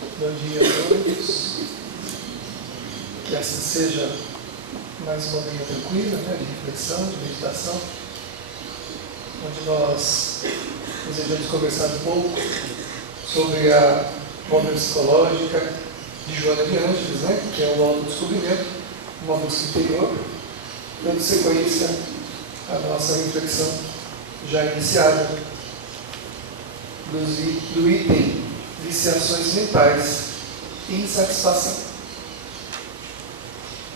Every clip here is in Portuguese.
Bom dia a todos. Que essa seja mais uma manhã tranquila, de reflexão, de meditação, onde nós desejamos conversar um pouco sobre a obra psicológica de Joana de Ângeles, que é o autodescobrimento, uma busca interior, dando sequência à nossa reflexão já iniciada do item viciações mentais e insatisfação.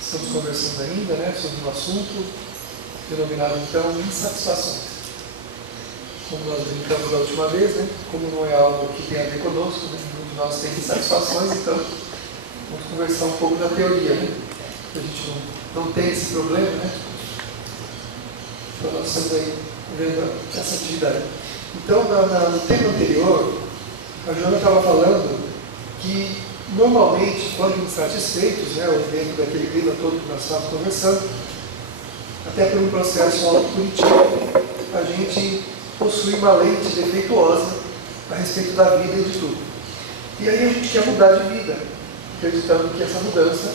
Estamos conversando ainda sobre um assunto denominado então insatisfações. Como nós brincamos da última vez, como não é algo que tem a ver conosco, nenhum de nós tem insatisfações, então vamos conversar um pouco da teoria, a gente não tem esse problema, Então nós estamos aí vendo essa atividade. Então, no tema anterior, a Joana estava falando que, normalmente, quando insatisfeitos, ou dentro daquele clima todo que nós estávamos conversando, até por um processo autopunitivo, a gente possui uma lente defeituosa a respeito da vida e de tudo. E aí a gente quer mudar de vida, acreditando que essa mudança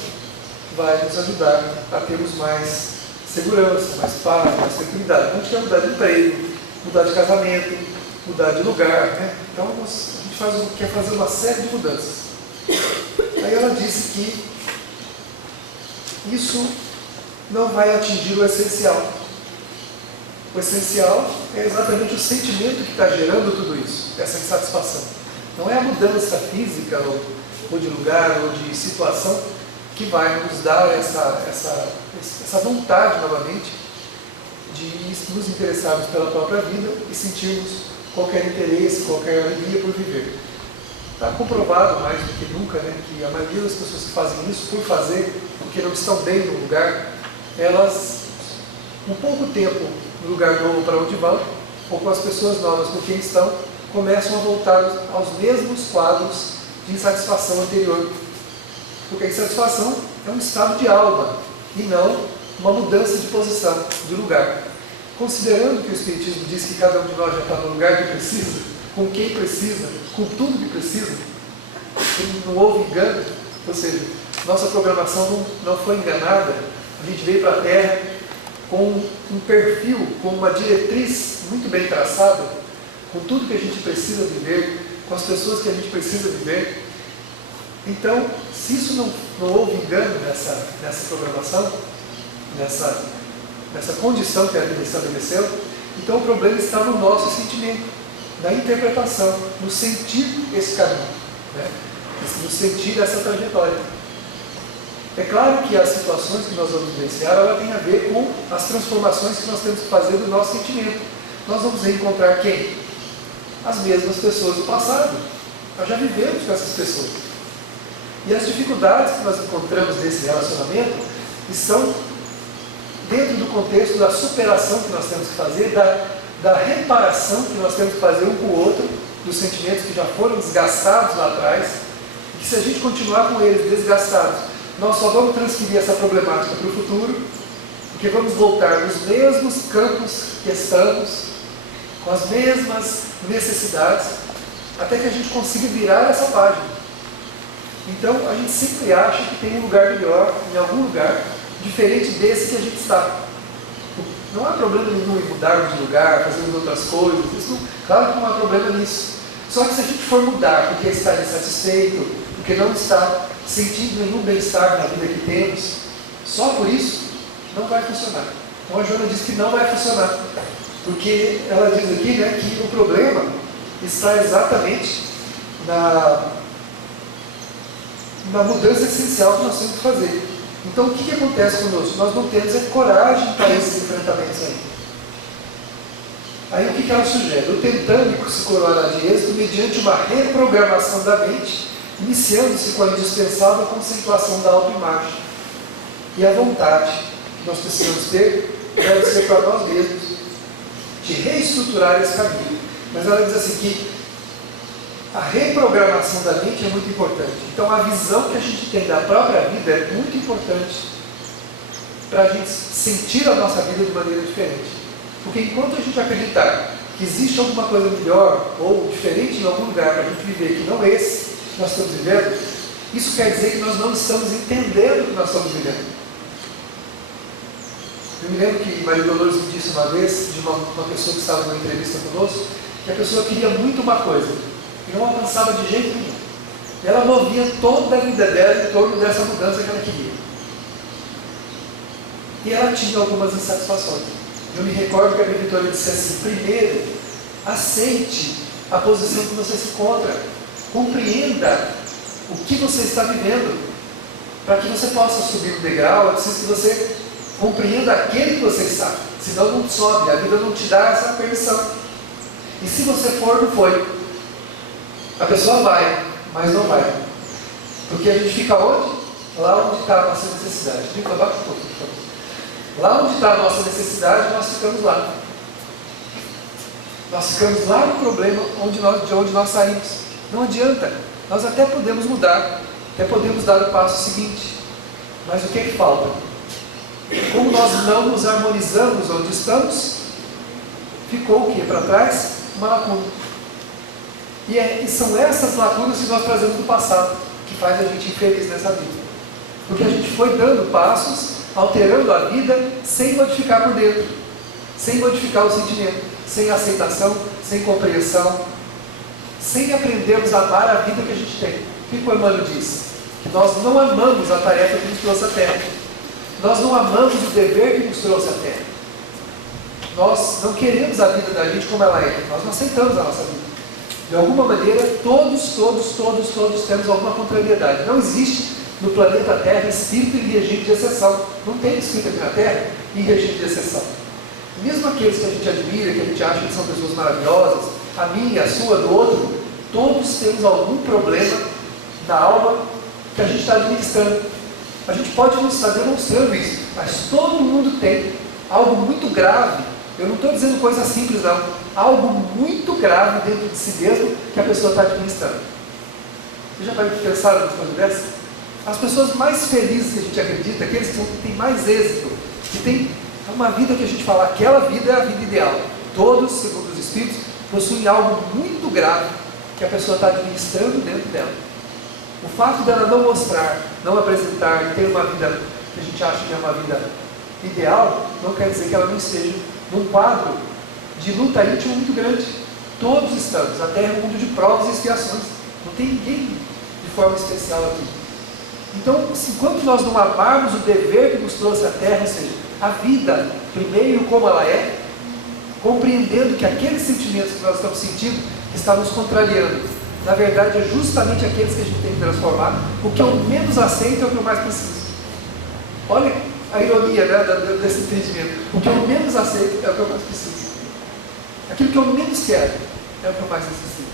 vai nos ajudar a termos mais segurança, mais paz, mais tranquilidade. A gente quer mudar de emprego, mudar de casamento, mudar de lugar, Então a gente quer fazer uma série de mudanças. Aí ela disse que isso não vai atingir o essencial. O essencial é exatamente o sentimento que está gerando tudo isso, essa insatisfação. Não é a mudança física ou de lugar ou de situação que vai nos dar essa vontade novamente de nos interessarmos pela própria vida e sentirmos qualquer interesse, qualquer alegria por viver. Está comprovado mais do que nunca, que a maioria das pessoas que fazem isso por fazer, porque não estão bem no lugar, elas, com pouco tempo no lugar novo para onde vão, ou com as pessoas novas com quem estão, começam a voltar aos mesmos quadros de insatisfação anterior. Porque a insatisfação é um estado de alma, e não uma mudança de posição, de lugar. Considerando que o Espiritismo diz que cada um de nós já está no lugar que precisa, com quem precisa, com tudo que precisa, que não houve engano, ou seja, nossa programação não foi enganada, a gente veio para a Terra com um perfil, com uma diretriz muito bem traçada, com tudo que a gente precisa viver, com as pessoas que a gente precisa viver. Então, se isso não houve engano nessa programação, nessa condição que a vida estabeleceu, então o problema está no nosso sentimento, na interpretação, no sentir esse caminho, no sentir essa trajetória. É claro que as situações que nós vamos vivenciar, ela tem a ver com as transformações que nós temos que fazer do nosso sentimento. Nós vamos reencontrar quem? As mesmas pessoas do passado. Nós já vivemos com essas pessoas. E as dificuldades que nós encontramos nesse relacionamento estão dentro do contexto da superação que nós temos que fazer, da reparação que nós temos que fazer um com o outro, dos sentimentos que já foram desgastados lá atrás, e que se a gente continuar com eles desgastados, nós só vamos transferir essa problemática para o futuro, porque vamos voltar nos mesmos campos que estamos, com as mesmas necessidades, até que a gente consiga virar essa página. Então, a gente sempre acha que tem um lugar melhor, em algum lugar, diferente desse que a gente está. Não há problema nenhum em mudarmos de lugar, fazermos outras coisas, claro que não há problema nisso. Só que se a gente for mudar porque está insatisfeito, porque não está sentindo nenhum bem-estar na vida que temos, só por isso, não vai funcionar. Então a Joana diz que não vai funcionar, porque ela diz aqui que o problema está exatamente na mudança essencial que nós temos que fazer. Então, o que acontece conosco? Nós não temos coragem para esses enfrentamentos aí. Aí, o que ela sugere? O tentânico se coroará de êxito mediante uma reprogramação da mente, iniciando-se com a indispensável conceituação da autoimagem. E a vontade que nós precisamos ter deve ser para nós mesmos, de reestruturar esse caminho. Mas ela diz assim que a reprogramação da mente é muito importante. Então, a visão que a gente tem da própria vida é muito importante para a gente sentir a nossa vida de maneira diferente. Porque enquanto a gente acreditar que existe alguma coisa melhor ou diferente em algum lugar para a gente viver que não esse, que nós estamos vivendo, isso quer dizer que nós não estamos entendendo o que nós estamos vivendo. Eu me lembro que Maria Dolores me disse uma vez, de uma pessoa que estava numa entrevista conosco, que a pessoa queria muito uma coisa e não alcançava de jeito nenhum. Ela movia toda a vida dela em torno dessa mudança que ela queria. E ela tinha algumas insatisfações. Eu me recordo que a Vitória disse assim: primeiro, aceite a posição que você se encontra, compreenda o que você está vivendo, para que você possa subir o degrau. É preciso que você compreenda aquele que você está, senão não sobe, a vida não te dá essa permissão. E se você for, não foi. A pessoa vai, mas não vai, porque a gente fica onde? Lá onde está a nossa necessidade. Lá onde está a nossa necessidade, nós ficamos lá. Nós ficamos lá no problema de onde nós saímos. Não adianta. Nós até podemos mudar, até podemos dar o passo seguinte, mas o que é que falta? Como nós não nos harmonizamos onde estamos, ficou o que para trás? Uma lacuna. E são essas lacunas que nós trazemos do passado, que faz a gente infeliz nessa vida. Porque a gente foi dando passos, alterando a vida, sem modificar por dentro, sem modificar o sentimento, sem aceitação, sem compreensão, sem aprendermos a amar a vida que a gente tem. O que o Emmanuel diz? Que nós não amamos a tarefa que nos trouxe à Terra. Nós não amamos o dever que nos trouxe à Terra. Nós não queremos a vida da gente como ela é. Nós não aceitamos a nossa vida. De alguma maneira, todos temos alguma contrariedade. Não existe no planeta Terra espírito em regime de exceção. Não tem espírito aqui na Terra em regime de exceção. Mesmo aqueles que a gente admira, que a gente acha que são pessoas maravilhosas, a minha, a sua, do outro, todos temos algum problema na alma que a gente está administrando. A gente pode não estar demonstrando isso, mas todo mundo tem algo muito grave. Eu não estou dizendo coisa simples, não. Algo muito grave dentro de si mesmo que a pessoa está administrando. Você já vai pensar numa coisa dessa? As pessoas mais felizes que a gente acredita, aqueles que têm mais êxito, que têm uma vida que a gente fala, aquela vida é a vida ideal. Todos, segundo os Espíritos, possuem algo muito grave que a pessoa está administrando dentro dela. O fato dela não mostrar, não apresentar e ter uma vida que a gente acha que é uma vida ideal, não quer dizer que ela não esteja num quadro de luta íntima muito grande. Todos estamos. A Terra é um mundo de provas e expiações. Não tem ninguém de forma especial aqui. Então, enquanto nós não amarmos o dever que nos trouxe à Terra, ou seja, a vida, primeiro como ela é, compreendendo que aqueles sentimentos que nós estamos sentindo estão nos contrariando, na verdade é justamente aqueles que a gente tem que transformar. O que eu menos aceito é o que eu mais preciso. Olha a ironia, né, desse entendimento. O que eu menos aceito é o que eu mais preciso. Aquilo que eu menos quero é o que eu mais necessito.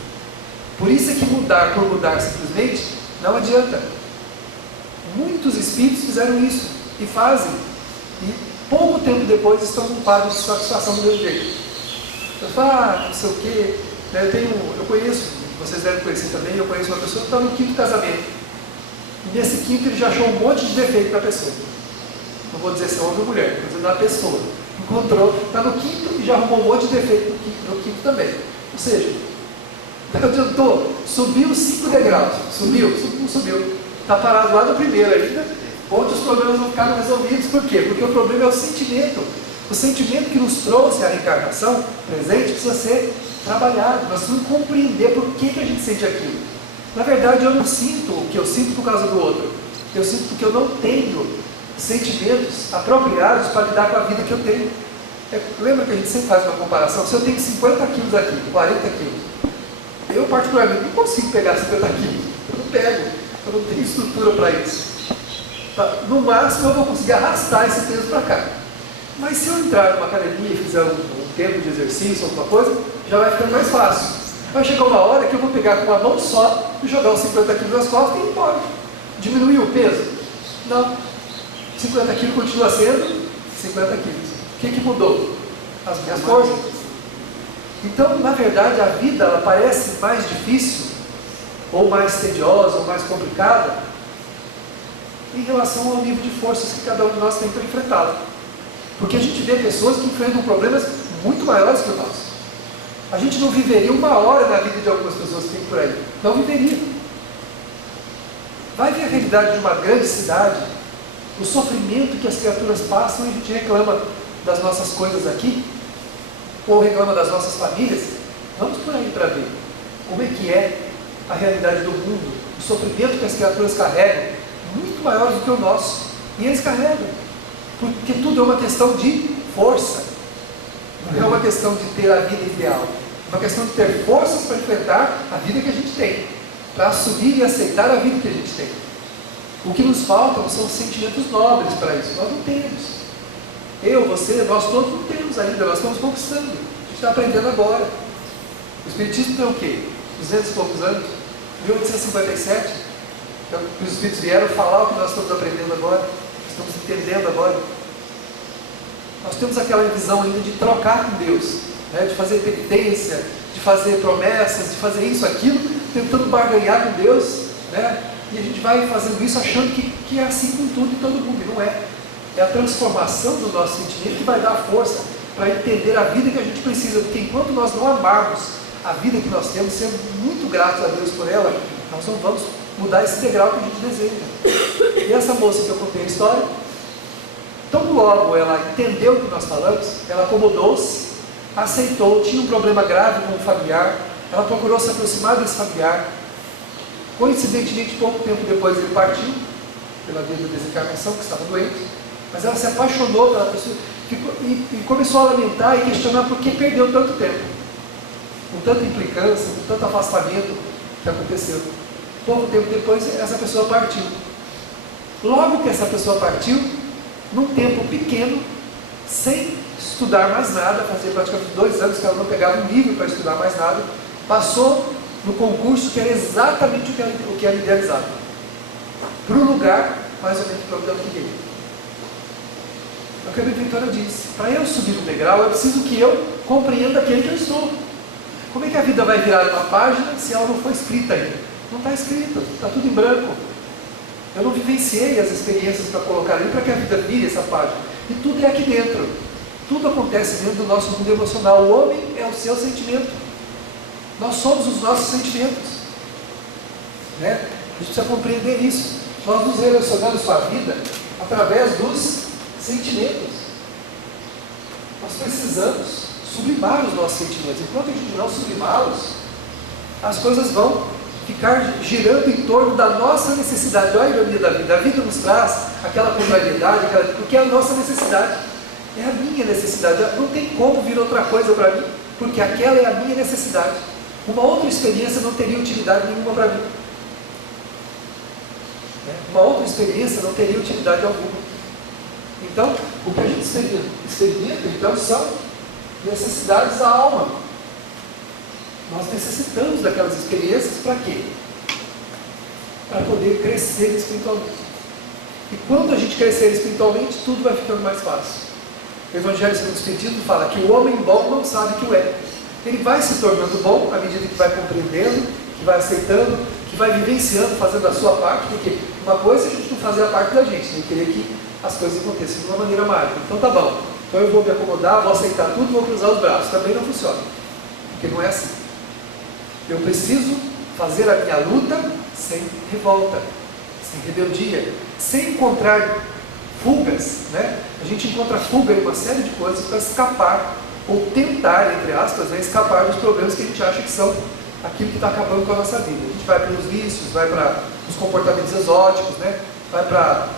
Por isso é que mudar por mudar simplesmente não adianta. Muitos espíritos fizeram isso e fazem, e pouco tempo depois estão num quadro de satisfação do mesmo jeito. Eu falo, não sei o quê, né? Eu conheço, vocês devem conhecer também, eu conheço uma pessoa que está no 5º casamento, e nesse 5º ele já achou um monte de defeito na pessoa. Não vou dizer se é homem ou mulher, vou dizer na pessoa. Encontrou, está no 5º e já arrumou um monte de defeito no 5º também. Ou seja, não adiantou, subiu 5 degraus, subiu. Está parado lá no primeiro ainda, onde os problemas não ficaram resolvidos. Por quê? Porque o problema é o sentimento. O sentimento que nos trouxe a reencarnação presente precisa ser trabalhado. Nós precisamos compreender por que a gente sente aquilo. Na verdade, eu não sinto o que eu sinto por causa do outro. Eu sinto porque eu não tenho sentimentos apropriados para lidar com a vida que eu tenho. Lembra que a gente sempre faz uma comparação? Se eu tenho 50 quilos aqui, 40 quilos, eu particularmente não consigo pegar 50 quilos. Eu não pego. Eu não tenho estrutura para isso. No máximo eu vou conseguir arrastar esse peso para cá. Mas se eu entrar numa academia e fizer um tempo de exercício, alguma coisa, já vai ficando mais fácil. Vai chegar uma hora que eu vou pegar com uma mão só e jogar os 50 quilos nas costas e ir embora. Diminuiu o peso? Não. 50 quilos continua sendo 50 quilos. O que mudou? As minhas forças. Então, na verdade, a vida ela parece mais difícil, ou mais tediosa, ou mais complicada, em relação ao nível de forças que cada um de nós tem para enfrentá-la. Porque a gente vê pessoas que enfrentam problemas muito maiores que o nosso. A gente não viveria uma hora na vida de algumas pessoas que tem por aí. Não viveria. Vai ver a realidade de uma grande cidade, o sofrimento que as criaturas passam e a gente reclama das nossas coisas aqui, ou reclama das nossas famílias. Vamos por aí para ver como é que é a realidade do mundo, o sofrimento que as criaturas carregam, muito maior do que o nosso, e eles carregam, porque tudo é uma questão de força, não é uma questão de ter a vida ideal, é uma questão de ter forças para enfrentar a vida que a gente tem, para assumir e aceitar a vida que a gente tem. O que nos falta são sentimentos nobres para isso, nós não temos. Eu, você, nós todos não temos ainda, nós estamos conquistando, a gente está aprendendo agora. O Espiritismo tem o quê? 200 e poucos anos? 1857? Então, os Espíritos vieram falar o que nós estamos aprendendo agora, estamos entendendo agora. Nós temos aquela visão ainda de trocar com Deus, né? De fazer penitência, de fazer promessas, de fazer isso, aquilo, tentando barganhar com Deus, né? E a gente vai fazendo isso achando que é assim com tudo e todo mundo, e não é. É a transformação do nosso sentimento que vai dar força para entender a vida que a gente precisa, porque enquanto nós não amarmos a vida que nós temos, sendo muito gratos a Deus por ela, nós não vamos mudar esse degrau que a gente deseja. E essa moça que eu contei a história, tão logo ela entendeu o que nós falamos, ela acomodou-se, aceitou, tinha um problema grave com o familiar, ela procurou se aproximar desse familiar. Coincidentemente, pouco tempo depois ele partiu, pela via da desencarnação, que estava doente, mas ela se apaixonou pela pessoa e começou a lamentar e questionar por que perdeu tanto tempo, com tanta implicância, com tanto afastamento que aconteceu. Pouco tempo depois, essa pessoa partiu. Logo que essa pessoa partiu, num tempo pequeno, sem estudar mais nada, fazia praticamente 2 anos que ela não pegava um livro para estudar mais nada, passou no concurso que era exatamente o que era idealizado, para o lugar mais ou menos para onde ela queria. É o que a benfeitora disse: para eu subir um degrau, eu preciso que eu compreenda aquele que eu estou. Como é que a vida vai virar uma página se ela não foi escrita ainda? Não está escrita, está tudo em branco. Eu não vivenciei as experiências para colocar ali para que a vida vire essa página. E tudo é aqui dentro. Tudo acontece dentro do nosso mundo emocional. O homem é o seu sentimento. Nós somos os nossos sentimentos, né? A gente precisa compreender isso. Nós nos relacionamos com a vida através dos sentimentos. Nós precisamos sublimar os nossos sentimentos. Enquanto a gente não sublimá-los, as coisas vão ficar girando em torno da nossa necessidade. Olha a ironia da vida. A vida nos traz aquela contrariedade, porque é a nossa necessidade. É a minha necessidade. Não tem como vir outra coisa para mim, porque aquela é a minha necessidade. Uma outra experiência não teria utilidade nenhuma para mim. Uma outra experiência não teria utilidade alguma. Então, o que a gente experimenta, então, são necessidades da alma. Nós necessitamos daquelas experiências para quê? Para poder crescer espiritualmente. E quando a gente crescer espiritualmente, tudo vai ficando mais fácil. O Evangelho segundo o Espiritismo fala que o homem bom não sabe que o é. Ele vai se tornando bom à medida que vai compreendendo, que vai aceitando, que vai vivenciando, fazendo a sua parte, porque uma coisa é a gente não fazer a parte da gente, nem querer que as coisas aconteçam de uma maneira mágica. Então tá bom, então eu vou me acomodar, vou aceitar tudo, vou cruzar os braços. Também não funciona, porque não é assim. Eu preciso fazer a minha luta sem revolta, sem rebeldia, sem encontrar fugas, né? A gente encontra fuga em uma série de coisas para escapar, ou tentar, entre aspas, né, escapar dos problemas que a gente acha que são aquilo que está acabando com a nossa vida. A gente vai para os vícios, vai para os comportamentos exóticos, né? Vai para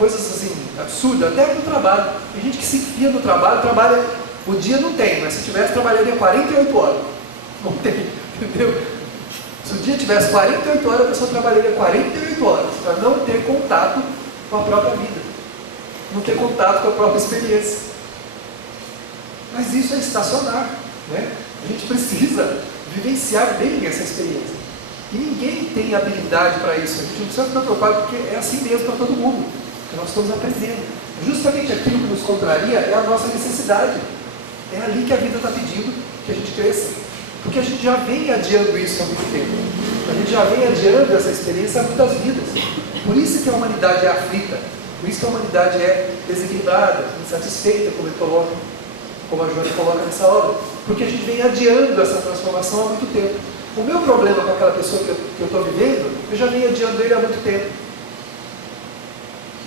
coisas assim, absurdas, até no trabalho. Tem gente que se enfia no trabalho, trabalha, o dia não tem, mas se tivesse, trabalharia 48 horas. Não tem, entendeu? Se o dia tivesse 48 horas, a pessoa trabalharia 48 horas, para não ter contato com a própria vida, não ter contato com a própria experiência. Mas isso é estacionar, né? A gente precisa vivenciar bem essa experiência. E ninguém tem habilidade para isso. A gente não precisa ficar preocupado, porque é assim mesmo para todo mundo. Porque nós estamos aprendendo. Justamente aquilo que nos contraria é a nossa necessidade. É ali que a vida está pedindo que a gente cresça. Porque a gente já vem adiando isso há muito tempo. A gente já vem adiando essa experiência há muitas vidas. Por isso que a humanidade é aflita. Por isso que a humanidade é desequilibrada, insatisfeita, como ele coloca. Como a Joana coloca nessa obra, porque a gente vem adiando essa transformação há muito tempo. O meu problema com aquela pessoa que eu estou vivendo, eu já venho adiando ele há muito tempo.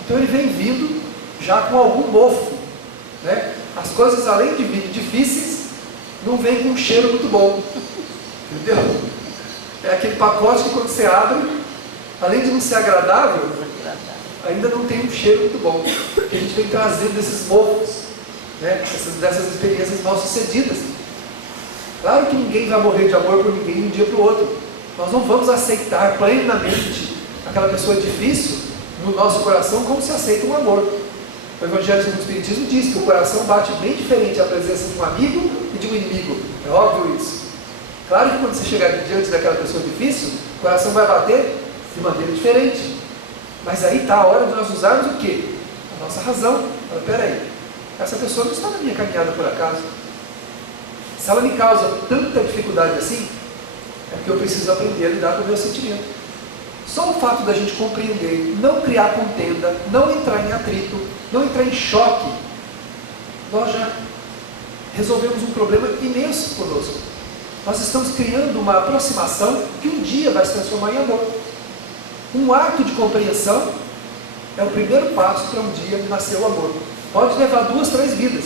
Então ele vem vindo já com algum mofo, né? As coisas, além de virem difíceis, não vêm com um cheiro muito bom. Entendeu? É aquele pacote que quando você abre, além de não ser agradável, ainda não tem um cheiro muito bom. Que a gente vem trazendo desses mofos, né? Dessas experiências mal sucedidas. Claro que ninguém vai morrer de amor por ninguém de um dia para o outro. Nós não vamos aceitar plenamente aquela pessoa difícil no nosso coração como se aceita um amor. O Evangelho segundo o Espiritismo diz que o coração bate bem diferente à presença de um amigo e de um inimigo. É óbvio isso. Claro que quando você chegar diante daquela pessoa difícil, o coração vai bater de maneira diferente. Mas aí está a hora de nós usarmos o quê? A nossa razão. Peraí, essa pessoa não está na minha caminhada por acaso. Se ela me causa tanta dificuldade assim, é porque eu preciso aprender a lidar com o meu sentimento. Só o fato da gente compreender, não criar contenda, não entrar em atrito, não entrar em choque, nós já resolvemos um problema imenso conosco. Nós estamos criando uma aproximação que um dia vai se transformar em amor. Um ato de compreensão é o primeiro passo para um dia nascer o amor. Pode levar 2, 3 vidas.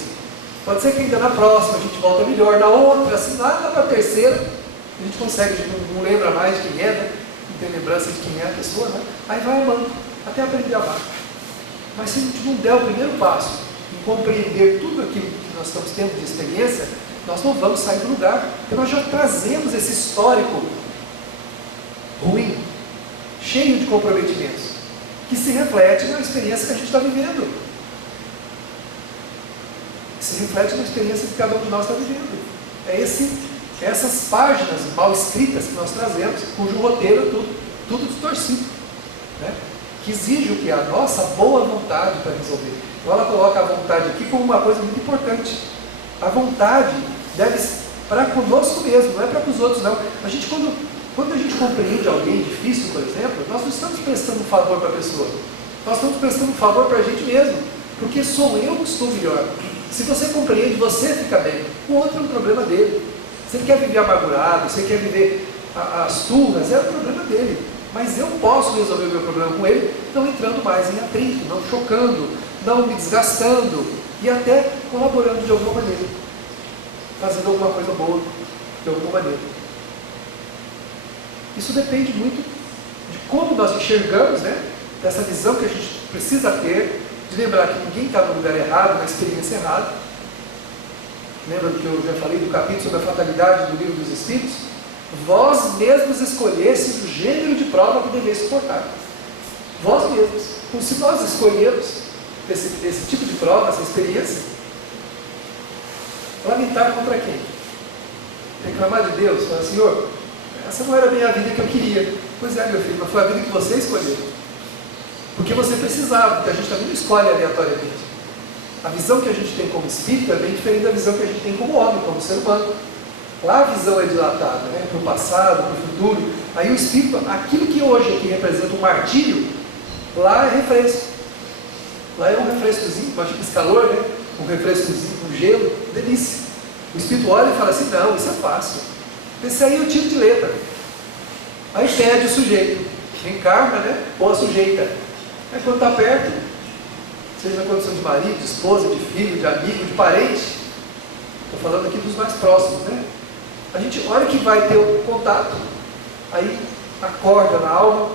Pode ser que ainda na próxima a gente volta melhor, na outra, assim, lá para a terceira, a gente consegue, a gente não lembra mais de quem é, né? Não tem lembrança de quem é a pessoa, né? Aí vai amando, até aprender a amar. Mas se a gente não der o primeiro passo em compreender tudo aquilo que nós estamos tendo de experiência, nós não vamos sair do lugar, porque nós já trazemos esse histórico ruim, cheio de comprometimentos, que se reflete na experiência que a gente está vivendo. Se reflete na experiência que cada um de nós está vivendo. É essas páginas mal escritas que nós trazemos, cujo roteiro é tudo distorcido, né? Que exige o que? A nossa boa vontade para resolver. Então ela coloca a vontade aqui como uma coisa muito importante. A vontade deve ser para conosco mesmo, não é para os outros não. A gente, quando a gente compreende alguém difícil, por exemplo, nós não estamos prestando um favor para a pessoa. Nós estamos prestando um favor para a gente mesmo, porque sou eu que estou melhor. Se você compreende, você fica bem. O outro é um problema dele. Se ele quer viver amargurado, se ele quer viver as turras, é o problema dele. Mas eu posso resolver o meu problema com ele, não entrando mais em atrito, não chocando, não me desgastando e até colaborando de alguma maneira, fazendo alguma coisa boa de alguma maneira. Isso depende muito de como nós enxergamos, né? Dessa visão que a gente precisa ter, de lembrar que ninguém está no lugar errado, na experiência errada. Lembra do que eu já falei do capítulo sobre a fatalidade do livro dos Espíritos? Vós mesmos escolhesseis o gênero de prova que deveis suportar. Vós mesmos. Então, se nós escolhermos esse tipo de prova, essa experiência, lamentar contra quem? Reclamar de Deus, falar, Senhor, essa não era bem a vida que eu queria. Pois é, meu filho, mas foi a vida que você escolheu. Porque você precisava, porque a gente também não escolhe aleatoriamente. A visão que a gente tem como espírito é bem diferente da visão que a gente tem como homem, como ser humano. Lá a visão é dilatada, né? Para o passado, para o futuro. Aí o espírito, aquilo que hoje aqui representa um martírio, lá é refresco. Lá é um refrescozinho, imagina esse calor, né? Um refrescozinho, um gelo, delícia. O espírito olha e fala assim, não, isso é fácil. Esse aí eu tiro de letra. Aí pede o sujeito, reencarna, né? Ou a sujeita. Aí quando está perto, seja na condição de marido, de esposa, de filho, de amigo, de parente, estou falando aqui dos mais próximos, né? A gente, olha que vai ter o contato, aí acorda na alma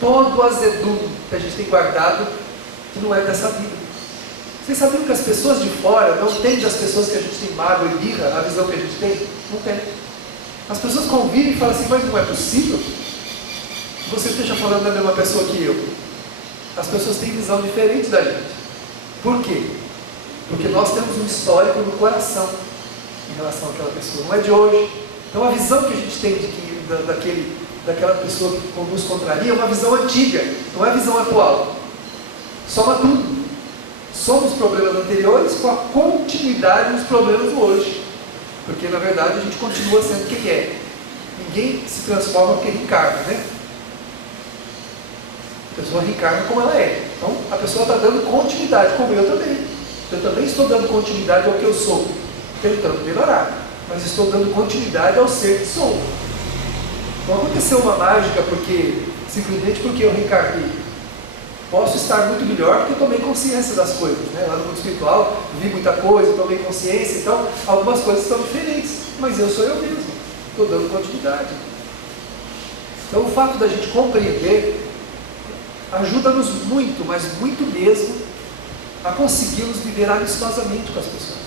todo o azedume que a gente tem guardado, que não é dessa vida. Vocês sabiam que as pessoas de fora não têm das pessoas que a gente tem mágoa e birra, a visão que a gente tem? Não tem. As pessoas convivem e falam assim, mas não é possível que você esteja falando da mesma pessoa que eu. As pessoas têm visão diferente da gente. Por quê? Porque nós temos um histórico no coração em relação àquela pessoa, não é de hoje. Então a visão que a gente tem daquela pessoa que nos contraria é uma visão antiga, não é a visão atual. Soma tudo. Soma os problemas anteriores com a continuidade dos problemas do hoje. Porque na verdade a gente continua sendo quem é. Ninguém se transforma porque reencarna, né? A pessoa reencarna como ela é. Então a pessoa está dando continuidade, como eu também. Eu também estou dando continuidade ao que eu sou, tentando melhorar, mas estou dando continuidade ao ser que sou. Não aconteceu uma mágica simplesmente porque eu reencarnei. Posso estar muito melhor porque eu tomei consciência das coisas, né? Lá no mundo espiritual, vi muita coisa, tomei consciência, então algumas coisas estão diferentes, mas eu sou eu mesmo, estou dando continuidade. Então o fato da gente compreender ajuda-nos muito, mas muito mesmo, a conseguirmos viver amistosamente com as pessoas.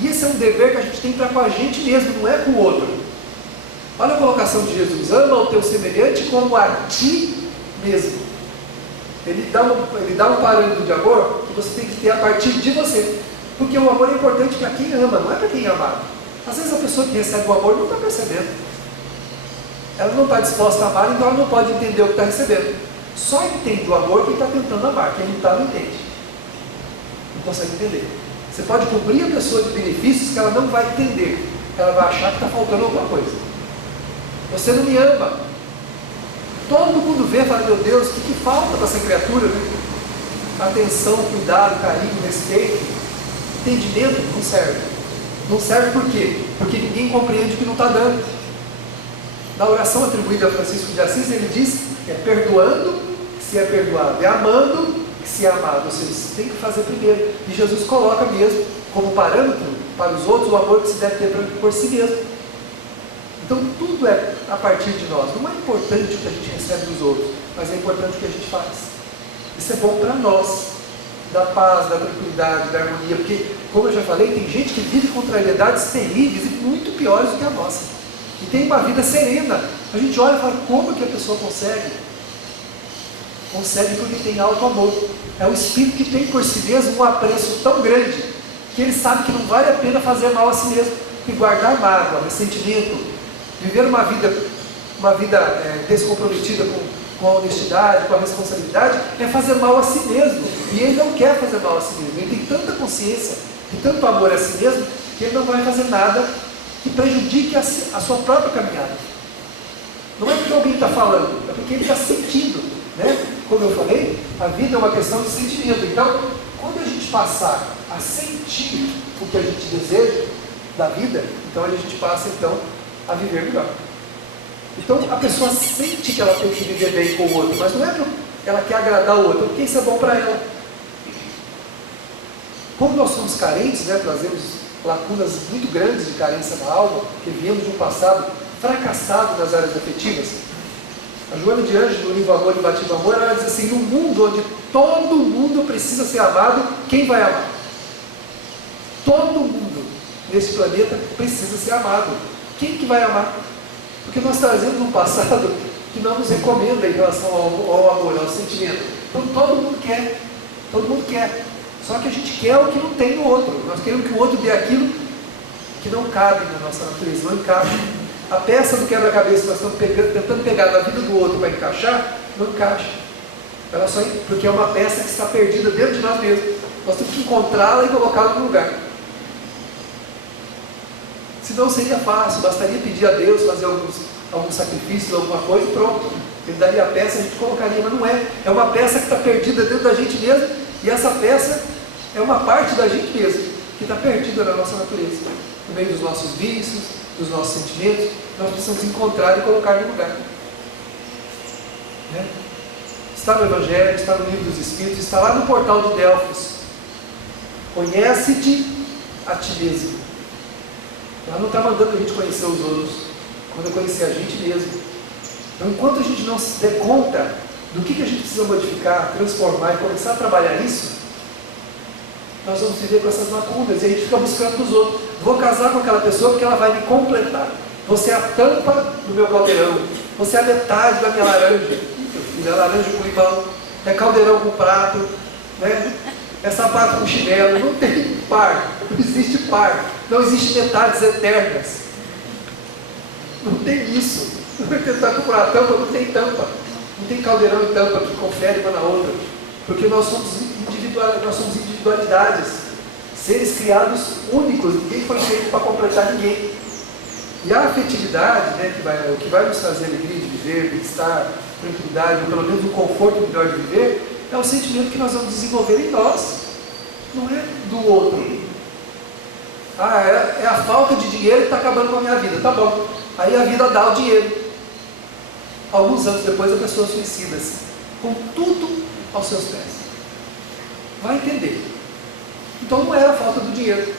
E esse é um dever que a gente tem para com a gente mesmo, não é com o outro. Olha a colocação de Jesus: ama o teu semelhante como a ti mesmo. Ele dá um parâmetro de amor que você tem que ter a partir de você. Porque o amor é importante para quem ama, não é para quem é amado. Às vezes a pessoa que recebe o amor não está percebendo. Ela não está disposta a amar, então ela não pode entender o que está recebendo. Só entende o amor quem está tentando amar. Quem não está, não entende. Não consegue entender. Você pode cobrir a pessoa de benefícios que ela não vai entender. Ela vai achar que está faltando alguma coisa. Você não me ama. Todo mundo vê e fala: meu Deus, o que falta para essa criatura? Né? Atenção, cuidado, carinho, respeito. Entendimento não serve. Não serve por quê? Porque ninguém compreende o que não está dando. Na oração atribuída a Francisco de Assis, ele diz que é perdoando que se é perdoado, é amando que se é amado. Ou seja, você tem que fazer primeiro. E Jesus coloca mesmo como parâmetro para os outros o amor que se deve ter por si mesmo. Então tudo é a partir de nós. Não é importante o que a gente recebe dos outros, mas é importante o que a gente faz. Isso é bom para nós, da paz, da tranquilidade, da harmonia, porque, como eu já falei, tem gente que vive contrariedades terríveis e muito piores do que a nossa, e tem uma vida serena. A gente olha e fala: como que a pessoa consegue? Consegue porque tem alto amor. É o espírito que tem por si mesmo um apreço tão grande que ele sabe que não vale a pena fazer mal a si mesmo, e guardar mágoa, ressentimento, viver uma vida descomprometida com a honestidade, com a responsabilidade, é fazer mal a si mesmo. E ele não quer fazer mal a si mesmo. Ele tem tanta consciência e tanto amor a si mesmo que ele não vai fazer nada que prejudique a sua própria caminhada. Não é porque alguém está falando, é porque ele está sentindo, né? Como eu falei, a vida é uma questão de sentimento. Então, quando a gente passar a sentir o que a gente deseja da vida, então a gente passa a viver melhor. Então a pessoa sente que ela tem que viver bem com o outro, mas não é porque ela quer agradar o outro, porque isso é bom para ela. Como nós somos carentes, né, trazemos lacunas muito grandes de carência na alma, que viemos de um passado fracassado nas áreas afetivas. A Joana de Anjos, no livro Amor e Batido Amor, ela diz assim: no mundo onde todo mundo precisa ser amado, quem vai amar? Todo mundo nesse planeta precisa ser amado. Quem que vai amar? Porque nós trazemos um passado que não nos recomenda em relação ao amor, ao sentimento. Então todo mundo quer. Só que a gente quer o que não tem no outro. Nós queremos que o outro dê aquilo que não cabe na nossa natureza, não encaixa. A peça do quebra-cabeça que nós estamos tentando pegar da vida do outro para encaixar, não encaixa. Ela só, porque é uma peça que está perdida dentro de nós mesmos. Nós temos que encontrá-la e colocá-la no lugar. Senão seria fácil, bastaria pedir a Deus, fazer alguns sacrifícios, alguma coisa e pronto. Ele daria a peça, a gente colocaria, mas não é. É uma peça que está perdida dentro da gente mesmo, e essa peça é uma parte da gente mesmo, que está perdida na nossa natureza. No meio dos nossos vícios, dos nossos sentimentos, nós precisamos encontrar e colocar no lugar. Né? Está no Evangelho, está no Livro dos Espíritos, está lá no portal de Delfos. Conhece-te a ti mesmo. Ela não está mandando a gente conhecer os outros, manda conhecer a gente mesmo. Então, enquanto a gente não se der conta do que a gente precisa modificar, transformar e começar a trabalhar isso, nós vamos viver com essas lacunas e a gente fica buscando nos outros. Vou casar com aquela pessoa porque ela vai me completar. Você é a tampa do meu caldeirão, você é a metade da minha laranja. Meu filho, é laranja com limão, é caldeirão com prato, né? É sapato com chinelo. Não tem par, não existe par, não existe metades eternas. Não tem isso. Não vai tentar procurar tampa, não tem tampa. Não tem caldeirão e tampa que confere uma na outra. Porque nós somos individualidades, seres criados únicos, ninguém foi feito para completar ninguém. E a afetividade, né, que vai nos trazer alegria de viver, bem-estar, tranquilidade, ou pelo menos um conforto melhor de viver, é o sentimento que nós vamos desenvolver em nós, não é do outro. É a falta de dinheiro que está acabando com a minha vida, tá bom. Aí a vida dá o dinheiro. Alguns anos depois a pessoa suicida-se, com tudo aos seus pés. Vai entender. Então não era a falta do dinheiro.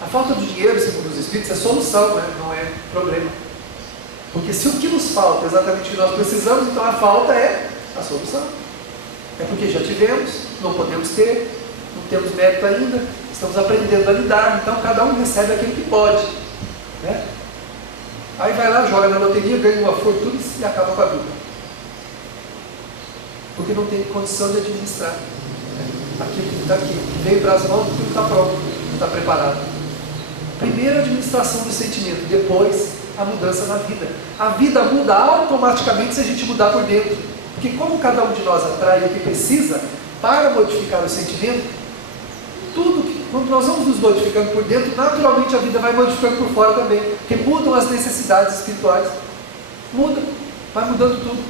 A falta do dinheiro, segundo os Espíritos, é solução, né? Não é problema. Porque se o que nos falta é exatamente o que nós precisamos, então a falta é a solução. É porque já tivemos, não podemos ter, não temos mérito ainda, estamos aprendendo a lidar, então cada um recebe aquilo que pode, né? Aí vai lá, joga na loteria, ganha uma fortuna e acaba com a vida. Porque não tem condição de administrar aquilo que está aqui. Veio para as mãos, tudo está pronto, não está preparado. Primeiro a administração do sentimento, depois a mudança na vida. A vida muda automaticamente se a gente mudar por dentro. Porque como cada um de nós atrai o que precisa para modificar o sentimento, tudo que, quando nós vamos nos modificando por dentro, naturalmente a vida vai modificando por fora também. Porque mudam as necessidades espirituais. Muda, vai mudando tudo.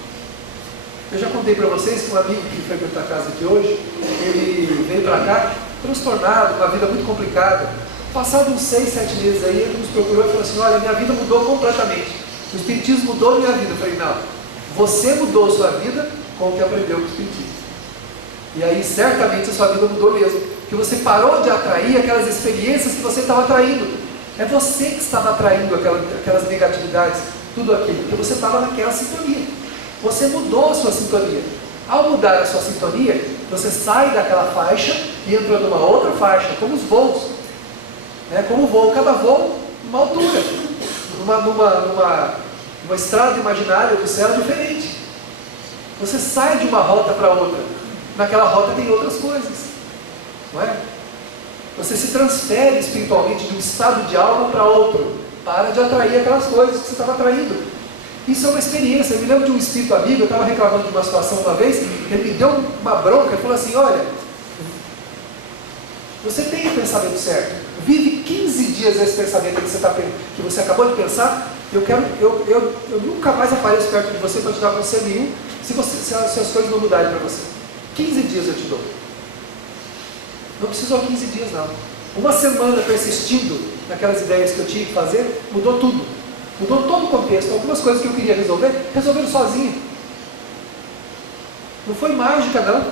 Eu já contei para vocês que um amigo que frequentou a casa aqui hoje, ele veio para cá transtornado, com uma vida muito complicada. Passados uns 6, 7 meses aí, ele nos procurou e falou assim: olha, minha vida mudou completamente. O Espiritismo mudou minha vida. Eu falei: não, você mudou sua vida com o que aprendeu com o Espiritismo. E aí certamente a sua vida mudou mesmo. Porque você parou de atrair aquelas experiências que você estava atraindo. É você que estava atraindo aquelas negatividades, tudo aquilo, porque você estava naquela sintonia. Você mudou a sua sintonia. Ao mudar a sua sintonia, você sai daquela faixa e entra numa outra faixa, como os voos. Como voo, cada voo numa altura, numa estrada imaginária do céu diferente. Você sai de uma rota para outra, naquela rota tem outras coisas, não é? Você se transfere espiritualmente de um estado de alma para outro, para de atrair aquelas coisas que você estava atraindo. Isso é uma experiência. Eu me lembro de um espírito amigo, eu estava reclamando de uma situação uma vez, ele me deu uma bronca, ele falou assim: olha, você tem o pensamento certo, vive 15 dias esse pensamento que você acabou de pensar. Eu nunca mais apareço perto de você para te dar conselho nenhum se as coisas não mudarem para você. 15 dias eu te dou. Não precisou 15 dias não. Uma semana persistindo naquelas ideias que eu tinha que fazer, mudou tudo. Mudou todo o contexto. Algumas coisas que eu queria resolveram sozinho. Não foi mágica não.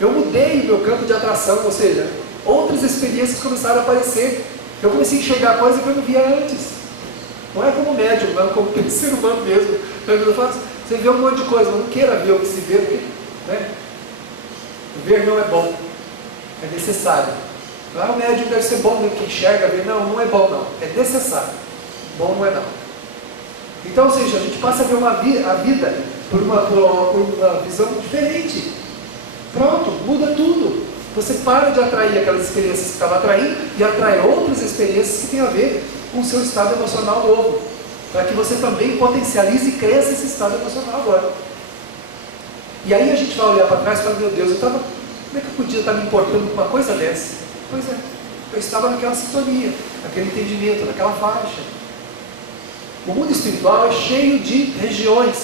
Eu mudei o meu campo de atração, ou seja, outras experiências começaram a aparecer. Eu comecei a enxergar coisas que eu não via antes. Não é como médium, não, como ser humano mesmo. Você vê um monte de coisa, não queira ver o que se vê, porque, né? Ver não é bom, é necessário. O médium deve ser bom, que enxerga, ver. Não, não é bom não, é necessário. Bom não é não. Então, ou seja, a gente passa a ver a vida por uma visão diferente. Pronto, muda tudo. Você para de atrair aquelas experiências que estava atraindo e atrai outras experiências que têm a ver com o seu estado emocional novo, para que você também potencialize e cresça esse estado emocional agora. E aí a gente vai olhar para trás e falar: meu Deus, como é que eu podia estar me importando com uma coisa dessa? Pois é, eu estava naquela sintonia, naquele entendimento, naquela faixa. O mundo espiritual é cheio de regiões,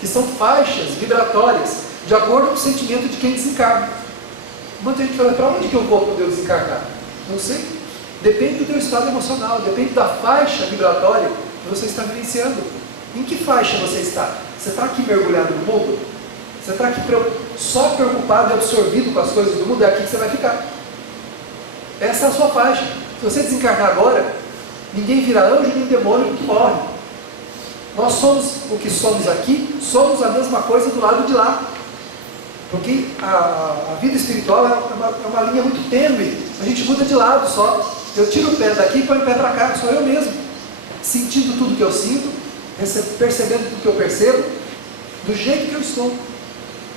que são faixas vibratórias, de acordo com o sentimento de quem desencarna. Muita gente fala: para onde que eu vou quando eu desencarnar? Não sei. Depende do teu estado emocional, depende da faixa vibratória que você está vivenciando. Em que faixa você está? Você está aqui mergulhado no mundo? Você está aqui só preocupado e absorvido com as coisas do mundo? É aqui que você vai ficar. Essa é a sua faixa. Se você desencarnar agora, ninguém vira anjo nem demônio que morre. Nós somos o que somos aqui, somos a mesma coisa do lado de lá. Porque a vida espiritual é uma linha muito tênue. A gente muda de lado só. Eu tiro o pé daqui e ponho o pé para cá, sou eu mesmo. Sentindo tudo que eu sinto, percebendo tudo que eu percebo, do jeito que eu estou.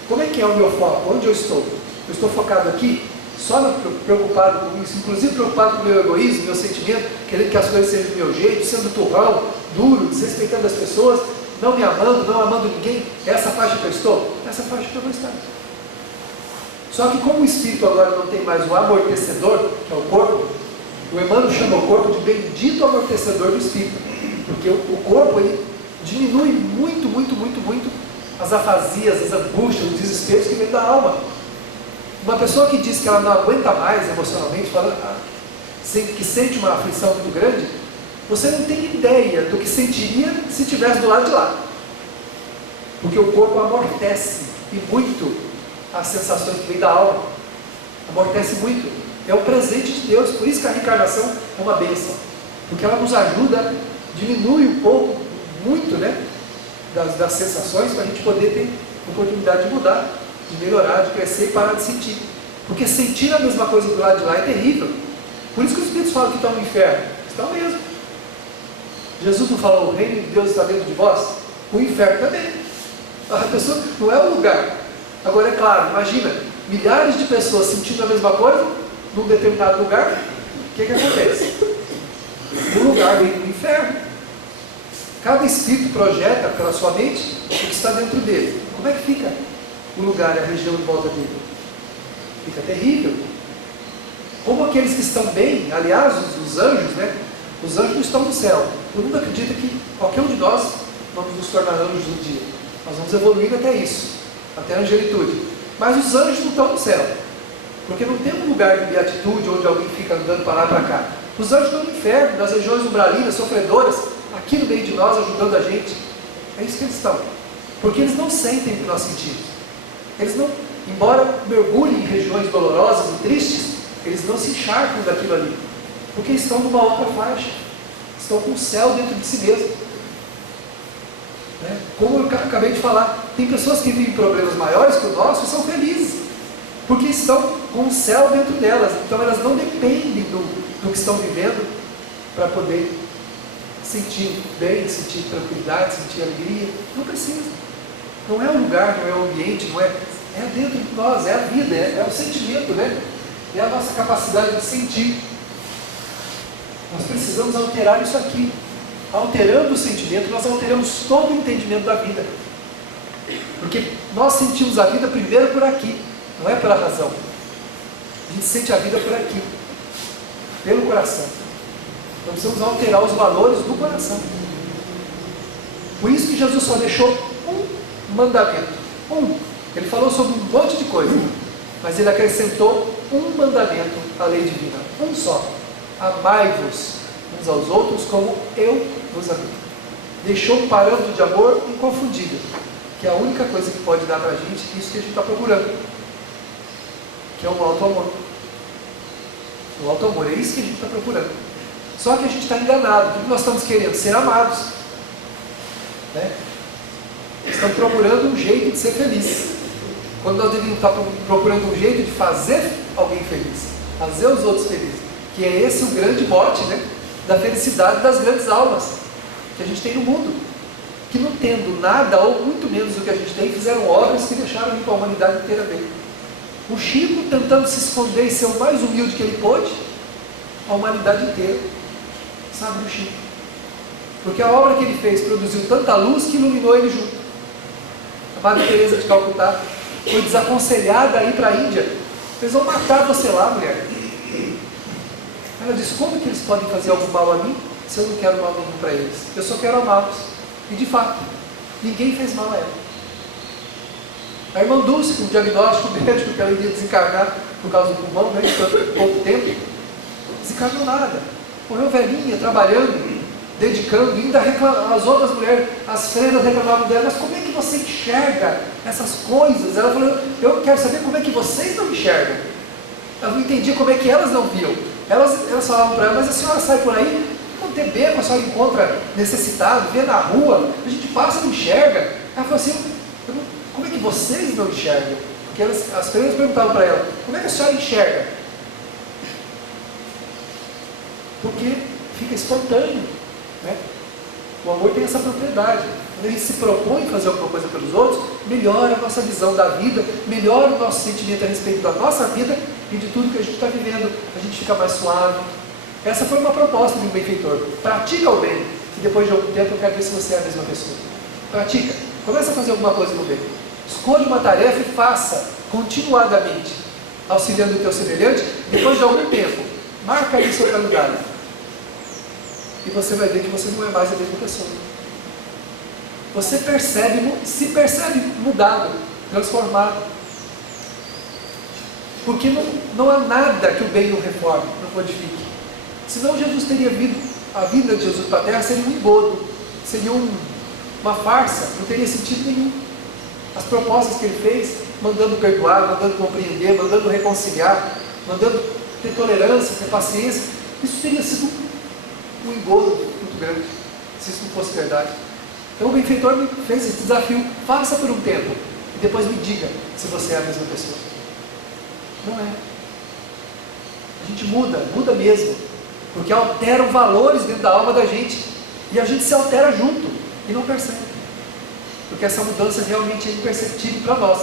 Como é que é o meu foco? Onde eu estou? Eu estou focado aqui, só preocupado com isso, inclusive preocupado com o meu egoísmo, meu sentimento, querendo que as coisas sejam do meu jeito, sendo turrão, duro, desrespeitando as pessoas, não me amando, não amando ninguém. É essa faixa que eu estou? Essa faixa que eu vou estar. Só que como o espírito agora não tem mais o amortecedor, que é o corpo, o Emmanuel chama o corpo de bendito amortecedor do espírito, porque o corpo ele diminui muito, muito, muito, muito as afasias, as angústias, os desesperos que vem da alma. Uma pessoa que diz que ela não aguenta mais emocionalmente, que sente uma aflição muito grande, Você não tem ideia do que sentiria se estivesse do lado de lá. Porque o corpo amortece, e muito, as sensações que vêm da alma. Amortece muito. É um presente de Deus. Por isso que a reencarnação é uma bênção. Porque ela nos ajuda, diminui um pouco, muito, né, das sensações, para a gente poder ter oportunidade de mudar, de melhorar, de crescer e parar de sentir. Porque sentir a mesma coisa do lado de lá é terrível. Por isso que os Espíritos falam que estão no inferno. Estão mesmo. Jesus não falou, o reino de Deus está dentro de vós? O inferno também. A pessoa não é o lugar. Agora é claro, imagina, milhares de pessoas sentindo a mesma coisa, num determinado lugar, o que acontece? O lugar vem do inferno. Cada espírito projeta pela sua mente o que está dentro dele. Como é que fica o lugar, a região em volta dele? Fica terrível. Como aqueles que estão bem, aliás, os anjos, né? Os anjos não estão no céu. Todo mundo acredita que qualquer um de nós vamos nos tornar anjos um dia. Nós vamos evoluir até isso, até a angelitude. Mas os anjos não estão no céu, porque não tem um lugar de beatitude onde alguém fica andando para lá e para cá. Os anjos estão no inferno, nas regiões umbralinas, sofredoras, aqui no meio de nós, ajudando a gente. É isso que eles estão. Porque eles não sentem o que nós sentimos. Eles não, embora mergulhem em regiões dolorosas e tristes, eles não se encharcam daquilo ali. Porque estão numa outra faixa. Estão com o céu dentro de si mesmo. Né? Como eu acabei de falar, tem pessoas que vivem problemas maiores que o nosso e são felizes. Porque estão com o céu dentro delas. Então elas não dependem do que estão vivendo para poder sentir bem, sentir tranquilidade, sentir alegria. Não precisa. Não é o lugar, não é o ambiente, não é. É dentro de nós, é a vida, é o sentimento, né? É a nossa capacidade de sentir. Nós precisamos alterar isso aqui. Alterando o sentimento, nós alteramos todo o entendimento da vida. Porque nós sentimos a vida primeiro por aqui, não é pela razão. A gente sente a vida por aqui, pelo coração. Então precisamos alterar os valores do coração. Por isso que Jesus só deixou um mandamento. Ele falou sobre um monte de coisa, mas ele acrescentou um mandamento à lei divina. Um só. Amai-vos uns aos outros como eu vos amei. Deixou um parâmetro de amor inconfundível, que é a única coisa que pode dar para a gente isso que a gente está procurando, que é o auto-amor. O auto-amor, é isso que a gente está procurando. Só que a gente está enganado. O que nós estamos querendo? Ser amados. Né? Estamos procurando um jeito de ser feliz, quando nós deveríamos estar procurando um jeito de fazer alguém feliz, fazer os outros felizes, que é esse o grande mote, né, da felicidade das grandes almas que a gente tem no mundo, que não tendo nada ou muito menos do que a gente tem, fizeram obras que deixaram a humanidade inteira bem. O Chico tentando se esconder e ser o mais humilde que ele pôde, a humanidade inteira sabe do Chico, porque a obra que ele fez produziu tanta luz que iluminou ele junto. A Madre Teresa de Calcutá foi desaconselhada a ir para a Índia. Eles vão matar você lá, mulher. Ela disse, como que eles podem fazer algum mal a mim, se eu não quero mal nenhum para eles? Eu só quero amá-los. E de fato, ninguém fez mal a ela. A irmã Dulce, com o diagnóstico médico que ela iria desencarnar por causa do pulmão, né, de pouco tempo, desencarnou nada. Morreu velhinha, trabalhando, dedicando, ainda as outras mulheres, as freiras reclamavam dela, mas como é que você enxerga essas coisas? Ela falou, eu quero saber como é que vocês não enxergam. Eu não entendi como é que elas não viam. Elas falavam para ela, mas a senhora sai por aí, não tem beco, a senhora encontra necessitado, vê na rua, a gente passa e não enxerga. Ela falou assim, como é que vocês não enxergam? Porque as freiras perguntavam para ela, como é que a senhora enxerga? Porque fica espontâneo. Né? O amor tem essa propriedade. Quando a gente se propõe fazer alguma coisa pelos outros, melhora a nossa visão da vida, melhora o nosso sentimento a respeito da nossa vida e de tudo que a gente está vivendo. A gente fica mais suave. Essa foi uma proposta de um benfeitor. Pratica o bem, e depois de algum tempo eu quero ver se você é a mesma pessoa. Pratica. Começa a fazer alguma coisa no bem. Escolha uma tarefa e faça continuadamente, auxiliando o teu semelhante. Depois de algum tempo, marca aí seu calendário. E você vai ver que você não é mais a mesma pessoa. Você se percebe mudado, transformado. Porque não há nada que o bem não reforme, não modifique. Senão Jesus teria vindo a vinda de Jesus para a Terra seria um engodo, seria uma farsa, não teria sentido nenhum. As propostas que ele fez, mandando perdoar, mandando compreender, mandando reconciliar, mandando ter tolerância, ter paciência, isso teria sido um engodo muito grande, se isso não fosse verdade. Então o benfeitor me fez esse desafio: faça por um tempo e depois me diga se você é a mesma pessoa. Não é. A gente muda mesmo, porque alteram valores dentro da alma da gente, e a gente se altera junto e não percebe, porque essa mudança realmente é imperceptível para nós.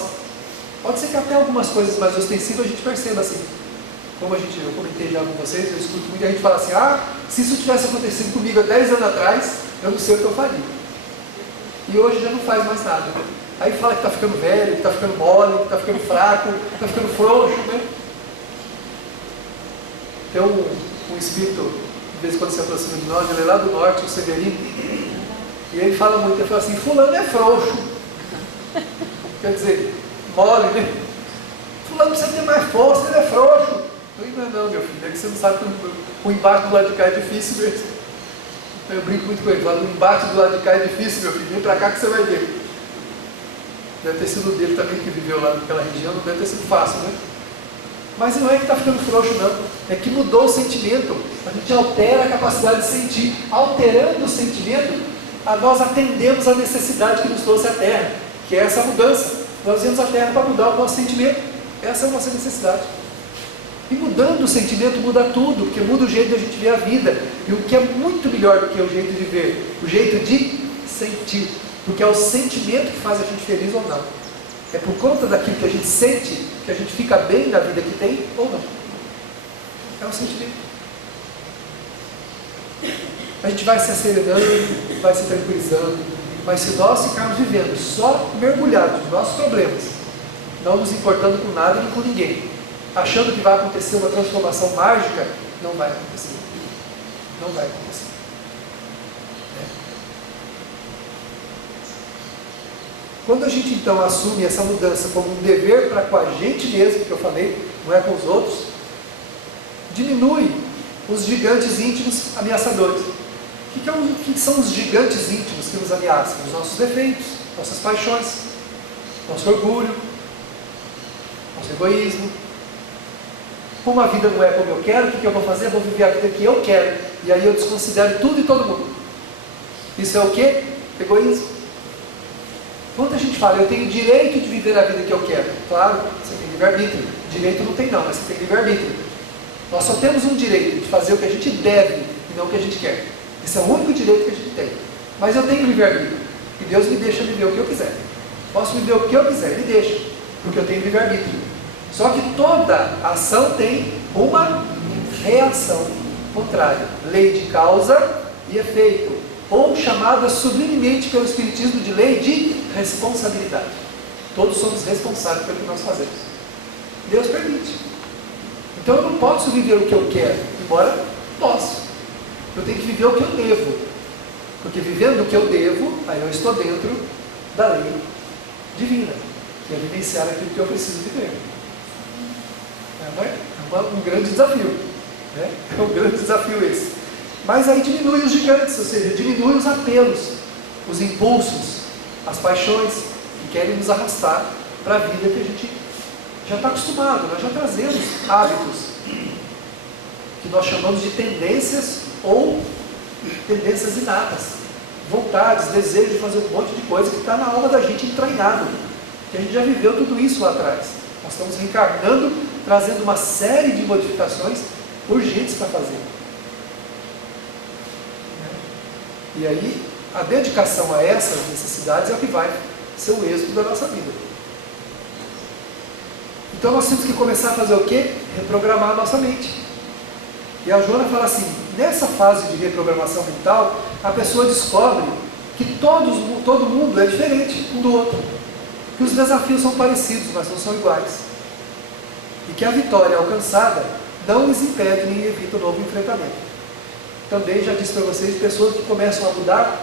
Pode ser que até algumas coisas mais ostensivas a gente perceba assim, como eu comentei já com vocês, eu escuto muita gente falar assim: se isso tivesse acontecido comigo há 10 anos atrás, eu não sei o que eu faria, e hoje já não faz mais nada. Aí fala que está ficando velho, que está ficando mole, que está ficando fraco, que está ficando frouxo, né? Tem um espírito, de vez em quando se aproxima de nós, ele é lá do norte, o Severino, e ele fala muito, ele fala assim: fulano é frouxo, quer dizer, mole, né? Fulano precisa ter mais força, ele é frouxo. Eu falei: não, meu filho, é que você não sabe que o embate do lado de cá é difícil mesmo. Eu brinco muito com ele, falo: o embate do lado de cá é difícil, meu filho, vem pra cá que você vai ver. Deve ter sido dele também, que viveu lá naquela região, não deve ter sido fácil, né? Mas não é que está ficando frouxo, não. É que mudou o sentimento. A gente altera a capacidade de sentir. Alterando o sentimento, nós atendemos a necessidade que nos trouxe à Terra, que é essa mudança. Nós viemos à Terra para mudar o nosso sentimento. Essa é a nossa necessidade. E mudando o sentimento, muda tudo, porque muda o jeito de a gente ver a vida. E o que é muito melhor do que o jeito de ver? O jeito de sentir. Porque é o sentimento que faz a gente feliz ou não. É por conta daquilo que a gente sente que a gente fica bem na vida que tem ou não. É o sentimento. A gente vai se acelerando, vai se tranquilizando, mas se nós ficarmos vivendo só mergulhados nos nossos problemas, não nos importando com nada nem com ninguém, achando que vai acontecer uma transformação mágica, não vai acontecer. Não vai acontecer. Quando a gente então assume essa mudança como um dever para com a gente mesmo, que eu falei, não é com os outros, diminui os gigantes íntimos ameaçadores. O que são os gigantes íntimos que nos ameaçam? Os nossos defeitos, nossas paixões, nosso orgulho, nosso egoísmo. Como a vida não é como eu quero, o que eu vou fazer? Eu vou viver a vida que eu quero, e aí eu desconsidero tudo e todo mundo. Isso é o quê? Egoísmo. Quando a gente fala: eu tenho direito de viver a vida que eu quero, claro, você tem livre-arbítrio. Direito não tem não, mas você tem livre-arbítrio. Nós só temos um direito de fazer o que a gente deve e não o que a gente quer. Esse é o único direito que a gente tem. Mas eu tenho livre-arbítrio, e Deus me deixa viver o que eu quiser. Posso viver o que eu quiser, Ele deixa, porque eu tenho livre-arbítrio. Só que toda ação tem uma reação contrária. Lei de causa e efeito, ou chamada sublimemente pelo Espiritismo de lei de responsabilidade. Todos somos responsáveis pelo que nós fazemos. Deus permite. Então eu não posso viver o que eu quero, embora posso. Eu tenho que viver o que eu devo. Porque vivendo o que eu devo, aí eu estou dentro da lei divina, que é vivenciar aquilo que eu preciso viver. É um grande desafio. Né? É um grande desafio esse. Mas aí diminui os gigantes, ou seja, diminui os apelos, os impulsos, as paixões que querem nos arrastar para a vida que a gente já está acostumado. Nós já trazemos hábitos que nós chamamos de tendências ou tendências inatas, vontades, desejo de fazer um monte de coisa que está na alma da gente entranhado, que a gente já viveu tudo isso lá atrás. Nós estamos reencarnando, trazendo uma série de modificações urgentes para fazer. E aí, a dedicação a essas necessidades é o que vai ser o êxito da nossa vida. Então nós temos que começar a fazer o quê? Reprogramar a nossa mente. E a Joana fala assim: nessa fase de reprogramação mental, a pessoa descobre que todo mundo é diferente um do outro, que os desafios são parecidos, mas não são iguais, e que a vitória alcançada não os impede nem evita o novo enfrentamento. Também já disse para vocês, pessoas que começam a mudar,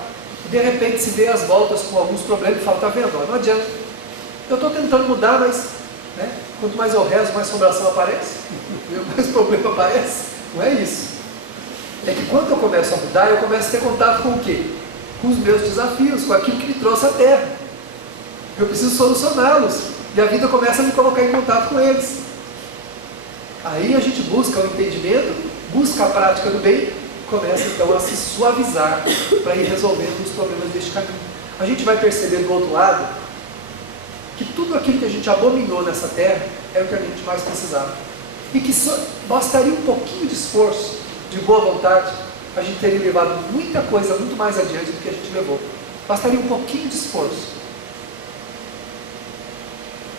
e de repente se vê às voltas com alguns problemas e falam: está vendo? Não adianta, eu estou tentando mudar, mas quanto mais eu rezo, mais assombração aparece, mais problema aparece. Não é isso. é que quando eu começo a mudar, eu começo a ter contato com o quê? Com os meus desafios, com aquilo que me trouxe à Terra. Eu preciso solucioná-los. E a vida começa a me colocar em contato com eles. Aí a gente busca o entendimento, busca a prática do bem, começa então a se suavizar para ir resolvendo os problemas deste caminho. A gente vai perceber do outro lado que tudo aquilo que a gente abominou nessa terra é o que a gente mais precisava. E que só bastaria um pouquinho de esforço, de boa vontade, a gente teria levado muita coisa muito mais adiante do que a gente levou. Bastaria um pouquinho de esforço.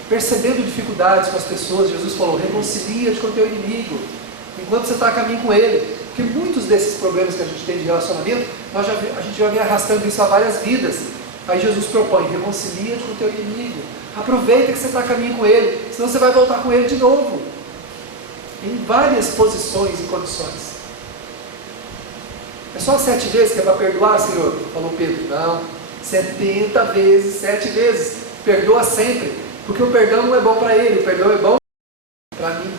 Percebendo dificuldades com as pessoas, Jesus falou, reconcilia-te com o teu inimigo, enquanto você está a caminho com ele. Porque muitos desses problemas que a gente tem de relacionamento, a gente já vem arrastando isso há várias vidas. Aí Jesus propõe, reconcilia-te com o teu inimigo. Aproveita que você está a caminho com ele, senão você vai voltar com ele de novo. Em várias posições e condições. É só 7 vezes que é para perdoar, Senhor? Falou Pedro. Não, 70 vezes, 7 vezes. Perdoa sempre. Porque o perdão não é bom para ele, o perdão é bom para mim.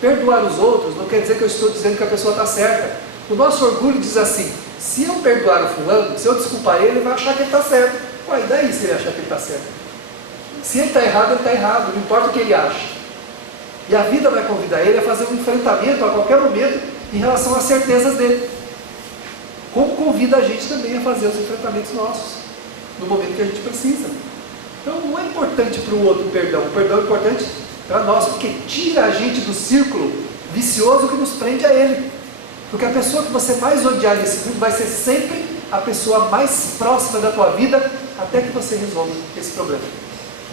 Perdoar os outros não quer dizer que eu estou dizendo que a pessoa está certa. O nosso orgulho diz assim, se eu perdoar o fulano, se eu desculpar ele vai achar que ele está certo. Ué, e daí se ele achar que ele está certo? Se ele está errado, ele está errado, não importa o que ele acha. E a vida vai convidar ele a fazer um enfrentamento a qualquer momento em relação às certezas dele. Como convida a gente também a fazer os enfrentamentos nossos, no momento que a gente precisa. Então não é importante para o outro o perdão é importante para nós, porque tira a gente do círculo vicioso que nos prende a ele. Porque a pessoa que você mais odiar nesse mundo vai ser sempre a pessoa mais próxima da tua vida, até que você resolva esse problema.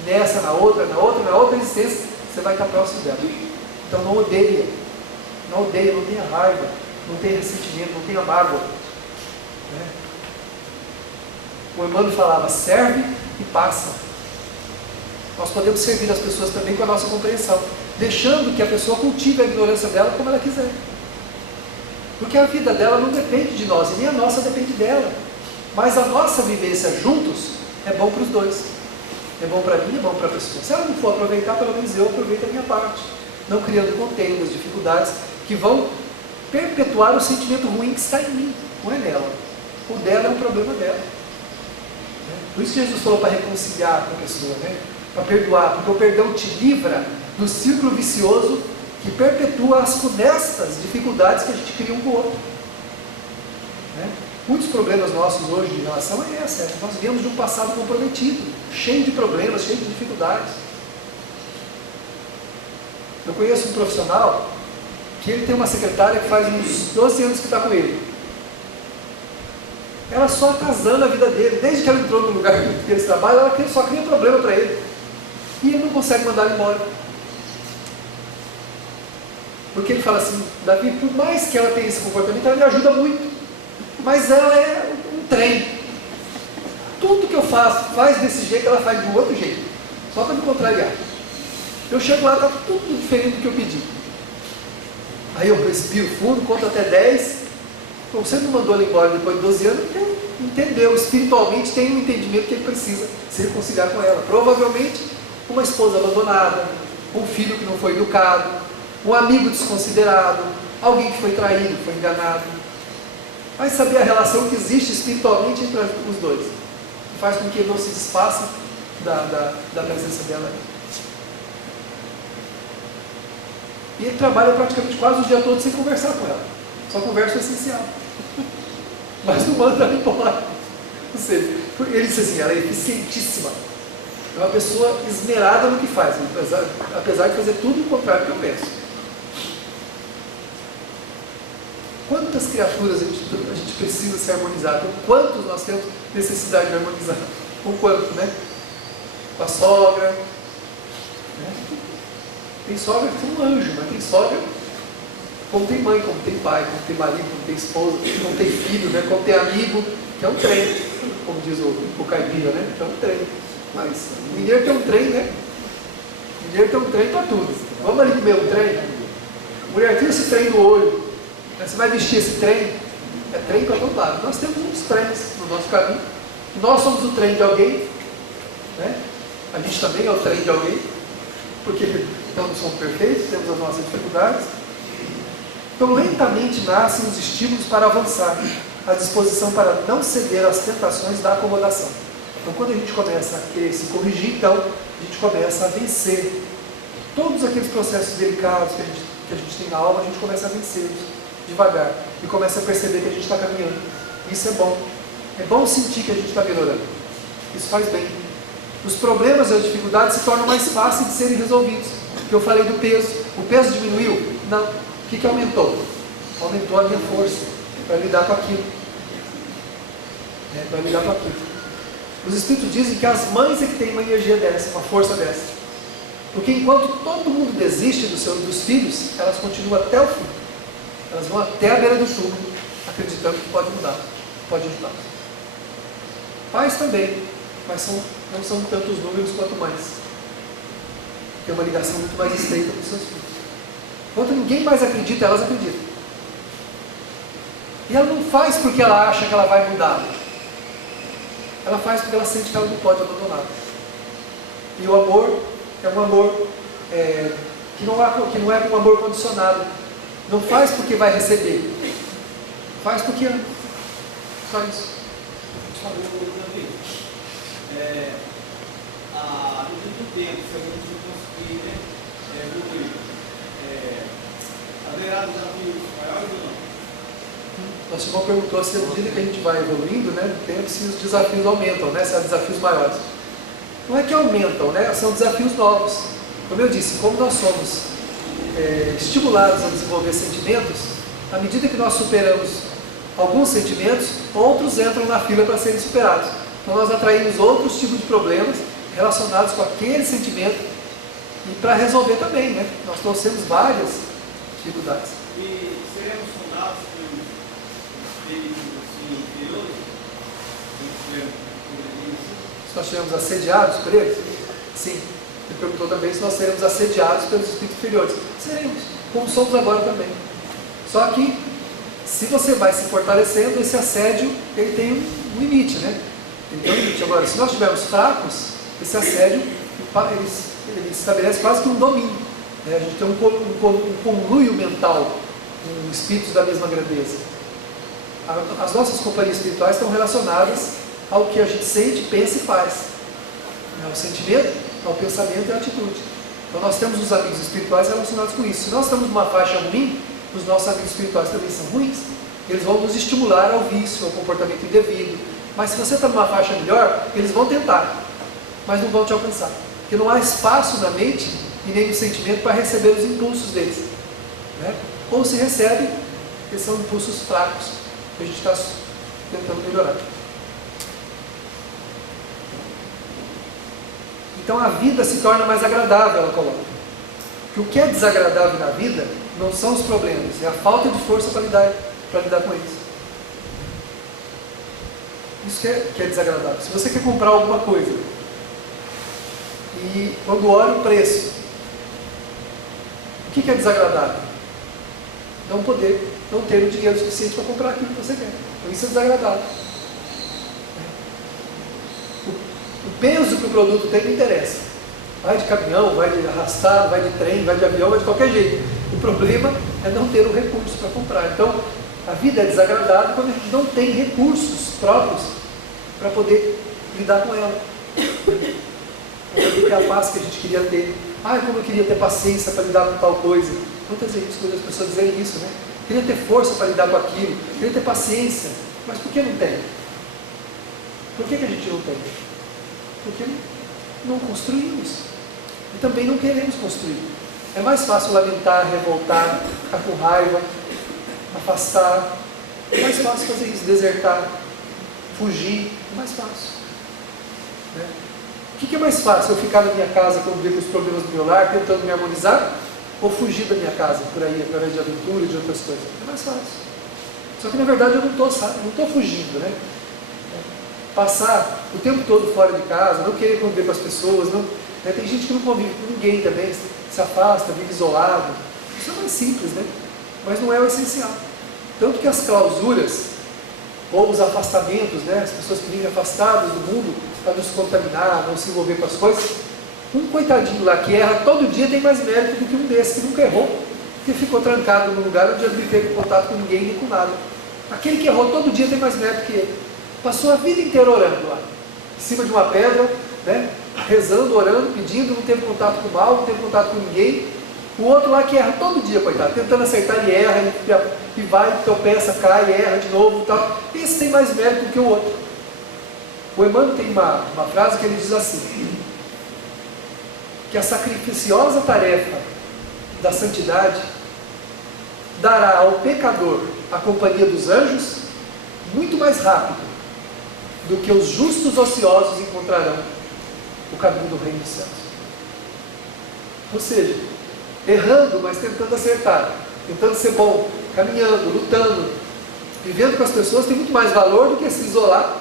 Nessa, na outra existência, você vai estar próximo dela. Então não odeia, não tenha raiva, não tenha ressentimento, não tenha mágoa. O Emmanuel falava, serve e passa. Nós podemos servir as pessoas também com a nossa compreensão, deixando que a pessoa cultive a ignorância dela como ela quiser. Porque a vida dela não depende de nós, e nem a nossa depende dela. Mas a nossa vivência juntos é bom para os dois. É bom para mim, é bom para a pessoa. Se ela não for aproveitar, pelo menos eu aproveito a minha parte. Não criando contendas, dificuldades, que vão perpetuar o sentimento ruim que está em mim, não é nela. O dela é um problema dela. Por isso que Jesus falou para reconciliar com a pessoa, para perdoar, porque o perdão te livra do círculo vicioso que perpetua as funestas dificuldades que a gente cria um com o outro. Muitos problemas nossos hoje em relação a essa, nós viemos de um passado comprometido, cheio de problemas, cheio de dificuldades. Eu conheço um profissional que ele tem uma secretária que faz uns 12 anos que está com ele. Ela só atrasando a vida dele, desde que ela entrou no lugar que eles trabalham, ela só cria problema para ele. E ele não consegue mandar ele embora. Porque ele fala assim, Davi, por mais que ela tenha esse comportamento, ela me ajuda muito. Mas ela é um trem. Tudo que eu faço, faz desse jeito, ela faz de outro jeito. Só para me contrariar. Eu chego lá, está tudo diferente do que eu pedi. Aí eu respiro fundo, conto até 10. Você não mandou ele embora depois de 12 anos, porque entendeu, espiritualmente tem um entendimento que ele precisa se reconciliar com ela. Provavelmente uma esposa abandonada, um filho que não foi educado, um amigo desconsiderado, alguém que foi traído, foi enganado. Vai saber a relação que existe espiritualmente entre os dois, que faz com que ele não se desfaça da presença dela. E ele trabalha praticamente quase o dia todo sem conversar com ela, só conversa o essencial. Mas não manda ela embora. Ou seja, ele disse assim, ela é eficientíssima. É uma pessoa esmerada no que faz, apesar de fazer tudo o contrário do que eu penso. Quantas criaturas a gente precisa se harmonizar? Com quantos nós temos necessidade de harmonizar? Com quanto, Com a sogra. Tem sogra que é um anjo, mas tem sogra como tem mãe, como tem pai, como tem marido, como tem esposa, como tem filho, como tem amigo, que é um trem, como diz o caipira, que é um trem. Mas o mineiro tem um trem, O mineiro tem um trem para tudo. Vamos ali comer um trem? Mulher, tira esse trem do olho. Você vai vestir esse trem? É trem para todo lado. Nós temos uns trens no nosso caminho. Nós somos o trem de alguém, A gente também é o trem de alguém, porque nós não somos perfeitos, temos as nossas dificuldades. Então, lentamente nascem os estímulos para avançar, a disposição para não ceder às tentações da acomodação. Então, quando a gente começa a querer se corrigir, então, a gente começa a vencer todos aqueles processos delicados que a gente tem na alma, a gente começa a vencê-los devagar e começa a perceber que a gente está caminhando. Isso é bom. É bom sentir que a gente está melhorando. Isso faz bem. Os problemas e as dificuldades se tornam mais fáceis de serem resolvidos. Eu falei do peso. O peso diminuiu? Não. O que aumentou? Aumentou a minha força para lidar com aquilo. Para lidar com aquilo. Os Espíritos dizem que as mães é que têm uma energia dessa, uma força dessa. Porque enquanto todo mundo desiste dos filhos, elas continuam até o fim. Elas vão até a beira do túmulo, acreditando que pode mudar, pode ajudar. Pais também, mas não são tantos números quanto mães. Tem uma ligação muito mais estreita com os seus filhos. Enquanto ninguém mais acredita, elas acreditam. E ela não faz porque ela acha que ela vai mudar. Ela faz porque ela sente que ela não pode abandonar. E o amor é um amor que não é um amor condicionado. Não faz porque vai receber. Faz porque ama. Só isso. Falou também. No mesmo tempo, se a gente não conseguir evoluir, haverá desafios maiores ou não? Nosso irmão perguntou se à medida que a gente vai evoluindo, né, no tempo, se os desafios aumentam, né, se há desafios maiores. Não é que aumentam, né, são desafios novos. Como eu disse, como nós somos estimulados a desenvolver sentimentos, à medida que nós superamos alguns sentimentos, outros entram na fila para serem superados. Então nós atraímos outros tipos de problemas relacionados com aquele sentimento e para resolver também, né? Nós trouxemos várias dificuldades. E seremos fundados por espíritos inferiores? Se nós seremos assediados por eles? Sim. Ele perguntou também se nós seremos assediados pelos espíritos inferiores. Seremos, como somos agora também. Só que, se você vai se fortalecendo, esse assédio ele tem um limite, né? Ele tem um limite. Agora, se nós estivermos fracos, esse assédio ele estabelece quase que um domínio. Né? A gente tem um conluio mental com espíritos da mesma grandeza. As nossas companhias espirituais estão relacionadas ao que a gente sente, pensa e faz. Ao sentimento, ao pensamento e à atitude. Então nós temos os amigos espirituais relacionados com isso. Se nós estamos numa faixa ruim, os nossos amigos espirituais também são ruins. Eles vão nos estimular ao vício, ao comportamento indevido. Mas se você está numa faixa melhor, eles vão tentar, mas não vão te alcançar. Porque não há espaço na mente e nem no sentimento para receber os impulsos deles. Né? Ou se recebe, porque são impulsos fracos, que a gente está tentando melhorar. Então a vida se torna mais agradável, ela coloca. Porque o que é desagradável na vida não são os problemas, é a falta de força para lidar com eles. Isso que é desagradável. Se você quer comprar alguma coisa e quando olha o preço, o que é desagradável? Não ter o dinheiro suficiente para comprar aquilo que você quer. Então isso é desagradável. O peso que o produto tem não interessa. Vai de caminhão, vai de arrastado, vai de trem, vai de avião, vai de qualquer jeito. O problema é não ter o recurso para comprar. Então, a vida é desagradável quando a gente não tem recursos próprios para poder lidar com ela. Para poder ter a paz que a gente queria ter. Como eu queria ter paciência para lidar com tal coisa. Quantas vezes as pessoas dizem isso, né? Queria ter força para lidar com aquilo, queria ter paciência. Mas por que não tem? Por que a gente não tem? Porque não construímos. E também não queremos construir. É mais fácil lamentar, revoltar, ficar com raiva, afastar. É mais fácil fazer isso, desertar, fugir. É mais fácil. Né? O que é mais fácil? Eu ficar na minha casa quando vejo os problemas do meu lar, tentando me harmonizar? Ou fugir da minha casa por aí, através de aventura e de outras coisas? É mais fácil. Só que na verdade eu não estou fugindo, né? Passar o tempo todo fora de casa, não querer conviver com as pessoas, não, né? Tem gente que não convive com ninguém também, se afasta, vive isolado. Isso é mais simples, né? Mas não é o essencial. Tanto que as clausuras, ou os afastamentos, né? As pessoas que vivem afastadas do mundo, para não se contaminar, não se envolver com as coisas, um coitadinho lá que erra todo dia tem mais mérito do que um desses que nunca errou. que ficou trancado num lugar onde ele não teve contato com ninguém nem com nada. Aquele que errou todo dia tem mais mérito que ele. Passou a vida inteira orando lá, em cima de uma pedra, né? Rezando, orando, pedindo, não teve contato com o mal, não teve contato com ninguém. O outro lá que erra todo dia, coitado, tentando acertar, ele erra, e vai, tropeça, cai, erra de novo e tal. Esse tem mais mérito que o outro. O Emmanuel tem uma frase que ele diz assim, que a sacrificiosa tarefa da santidade dará ao pecador a companhia dos anjos muito mais rápido do que os justos ociosos encontrarão o caminho do reino dos céus. Ou seja, errando, mas tentando acertar, tentando ser bom, caminhando, lutando, vivendo com as pessoas, tem muito mais valor do que se isolar,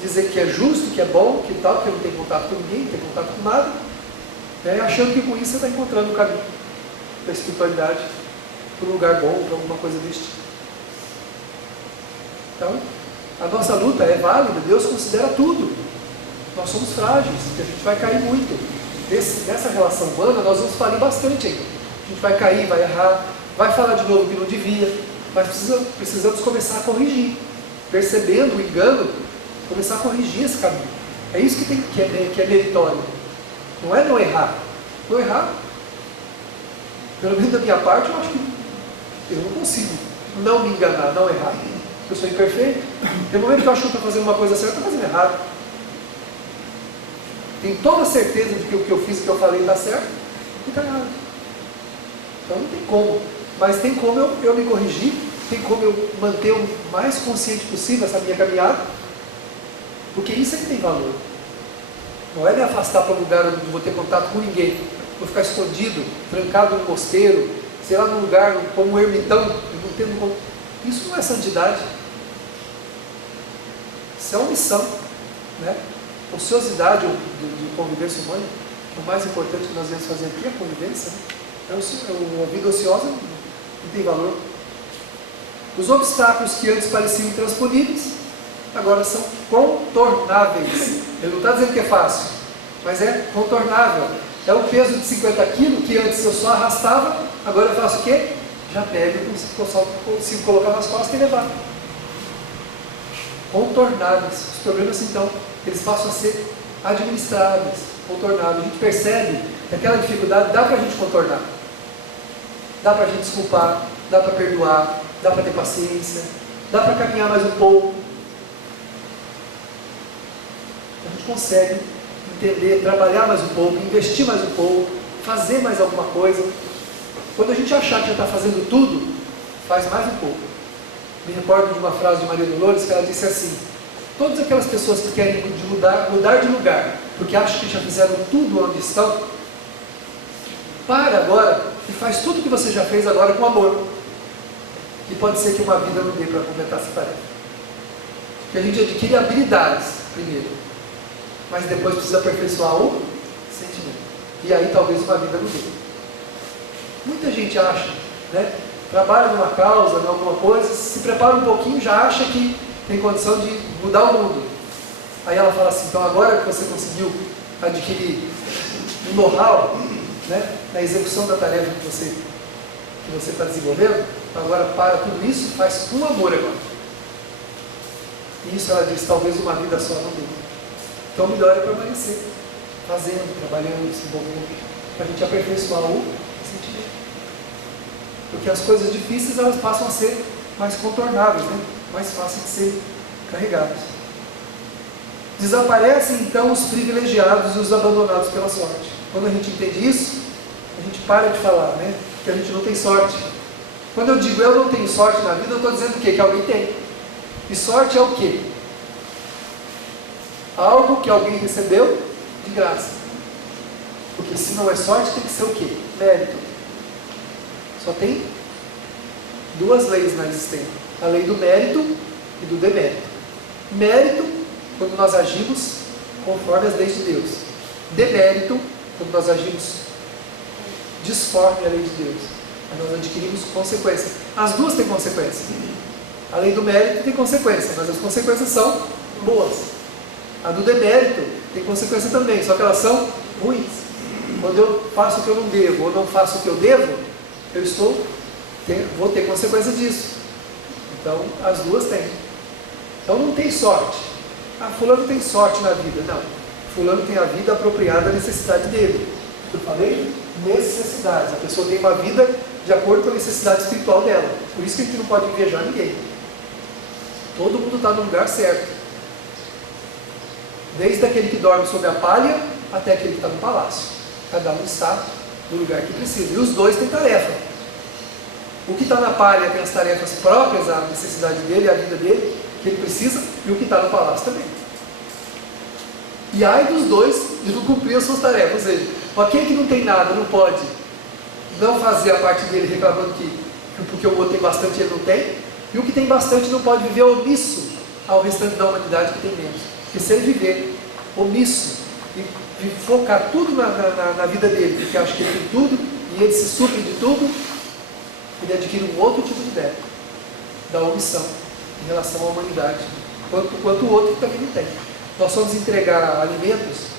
dizer que é justo, que é bom, que tal, que não tem contato com ninguém, não tem contato com nada, achando que com isso você está encontrando o caminho da espiritualidade para um lugar bom, para alguma coisa deste tipo. Então, a nossa luta é válida, Deus considera tudo. Nós somos frágeis, a gente vai cair muito. Nessa relação humana, nós vamos falir bastante ainda. A gente vai cair, vai errar, vai falar de novo que não devia, mas precisamos começar a corrigir. Percebendo o engano, começar a corrigir esse caminho. É isso que é meritório. Não é não errar. Não errar, pelo menos da minha parte, eu acho que eu não consigo não me enganar, não errar. Eu sou imperfeito. Tem um momento que eu acho que eu estou fazendo uma coisa certa, eu estou fazendo errado. Tenho toda a certeza de que o que eu fiz, o que eu falei está certo, e está errado. Então não tem como. Mas tem como eu me corrigir, tem como eu manter o mais consciente possível essa minha caminhada, porque isso é que tem valor. Não é me afastar para um lugar onde não vou ter contato com ninguém, vou ficar escondido, trancado no mosteiro, sei lá, num lugar como um ermitão, não tendo. Isso não é santidade. Isso é omissão, né? Ociosidade de convivência humana, o mais importante que nós devemos fazer aqui é a convivência, né? A vida ociosa não tem valor. Os obstáculos que antes pareciam intransponíveis, agora são contornáveis. Ele não está dizendo que é fácil, mas é contornável. É o peso de 50 quilos que antes eu só arrastava, agora eu faço o quê? Já pego, consigo colocar nas costas e levar. Contornáveis. Os problemas, então, eles passam a ser administráveis, contornáveis. A gente percebe que aquela dificuldade dá para a gente contornar. Dá para a gente desculpar, dá para perdoar, dá para ter paciência, dá para caminhar mais um pouco. A gente consegue entender, trabalhar mais um pouco, investir mais um pouco, fazer mais alguma coisa. Quando a gente achar que já está fazendo tudo, faz mais um pouco. Me recordo de uma frase de Maria Dolores, que ela disse assim: todas aquelas pessoas que querem mudar de lugar, porque acham que já fizeram tudo onde estão, para agora e faz tudo o que você já fez agora com amor. E pode ser que uma vida não dê para completar essa tarefa. Porque a gente adquire habilidades primeiro, mas depois precisa aperfeiçoar o sentimento. E aí talvez uma vida não dê. Muita gente acha, né? Trabalha numa causa, em alguma coisa, se prepara um pouquinho, já acha que tem condição de mudar o mundo. Aí ela fala assim: então agora que você conseguiu adquirir um know-how, né, na execução da tarefa que você está desenvolvendo, agora para tudo isso, faz com amor agora. E isso ela diz: talvez uma vida só não dê. Então melhor é permanecer, fazendo, trabalhando, se envolvendo, para a gente aperfeiçoar o sentimento. Porque as coisas difíceis, elas passam a ser mais contornáveis, né? Mais fáceis de ser carregadas. Desaparecem então os privilegiados e os abandonados pela sorte. Quando a gente entende isso, a gente para de falar, né? Que a gente não tem sorte. Quando eu digo eu não tenho sorte na vida, eu estou dizendo o quê? Que alguém tem. E sorte é o quê? Algo que alguém recebeu de graça. Porque se não é sorte, tem que ser o quê? Mérito. Só tem duas leis na existência: a lei do mérito e do demérito. Mérito, quando nós agimos conforme as leis de Deus. Demérito, quando nós agimos disforme a lei de Deus. Aí nós adquirimos consequências. As duas têm consequências. A lei do mérito tem consequência, mas as consequências são boas. A do demérito tem consequência também, só que elas são ruins. Quando eu faço o que eu não devo ou não faço o que eu devo, vou ter consequência disso. Então, as duas têm. Então, não tem sorte. Fulano tem sorte na vida. Não. Fulano tem a vida apropriada à necessidade dele. Eu falei necessidades. A pessoa tem uma vida de acordo com a necessidade espiritual dela. Por isso que a gente não pode invejar ninguém. Todo mundo está no lugar certo. Desde aquele que dorme sob a palha até aquele que está no palácio. Cada um está no lugar que precisa. E os dois têm tarefa. O que está na palha tem as tarefas próprias, a necessidade dele, a vida dele, que ele precisa, e o que está no palácio também. E ai dos dois de não cumprir as suas tarefas. Ou seja, aquele que não tem nada não pode não fazer a parte dele reclamando que porque o outro tem bastante e ele não tem, e o que tem bastante não pode viver omisso ao restante da humanidade que tem menos. Porque se ele viver omisso e focar tudo na vida dele, porque acha que ele tem tudo e ele se supre de tudo, ele adquire um outro tipo de ideia da omissão em relação à humanidade, quanto o outro que também não tem. Nós fomos entregar alimentos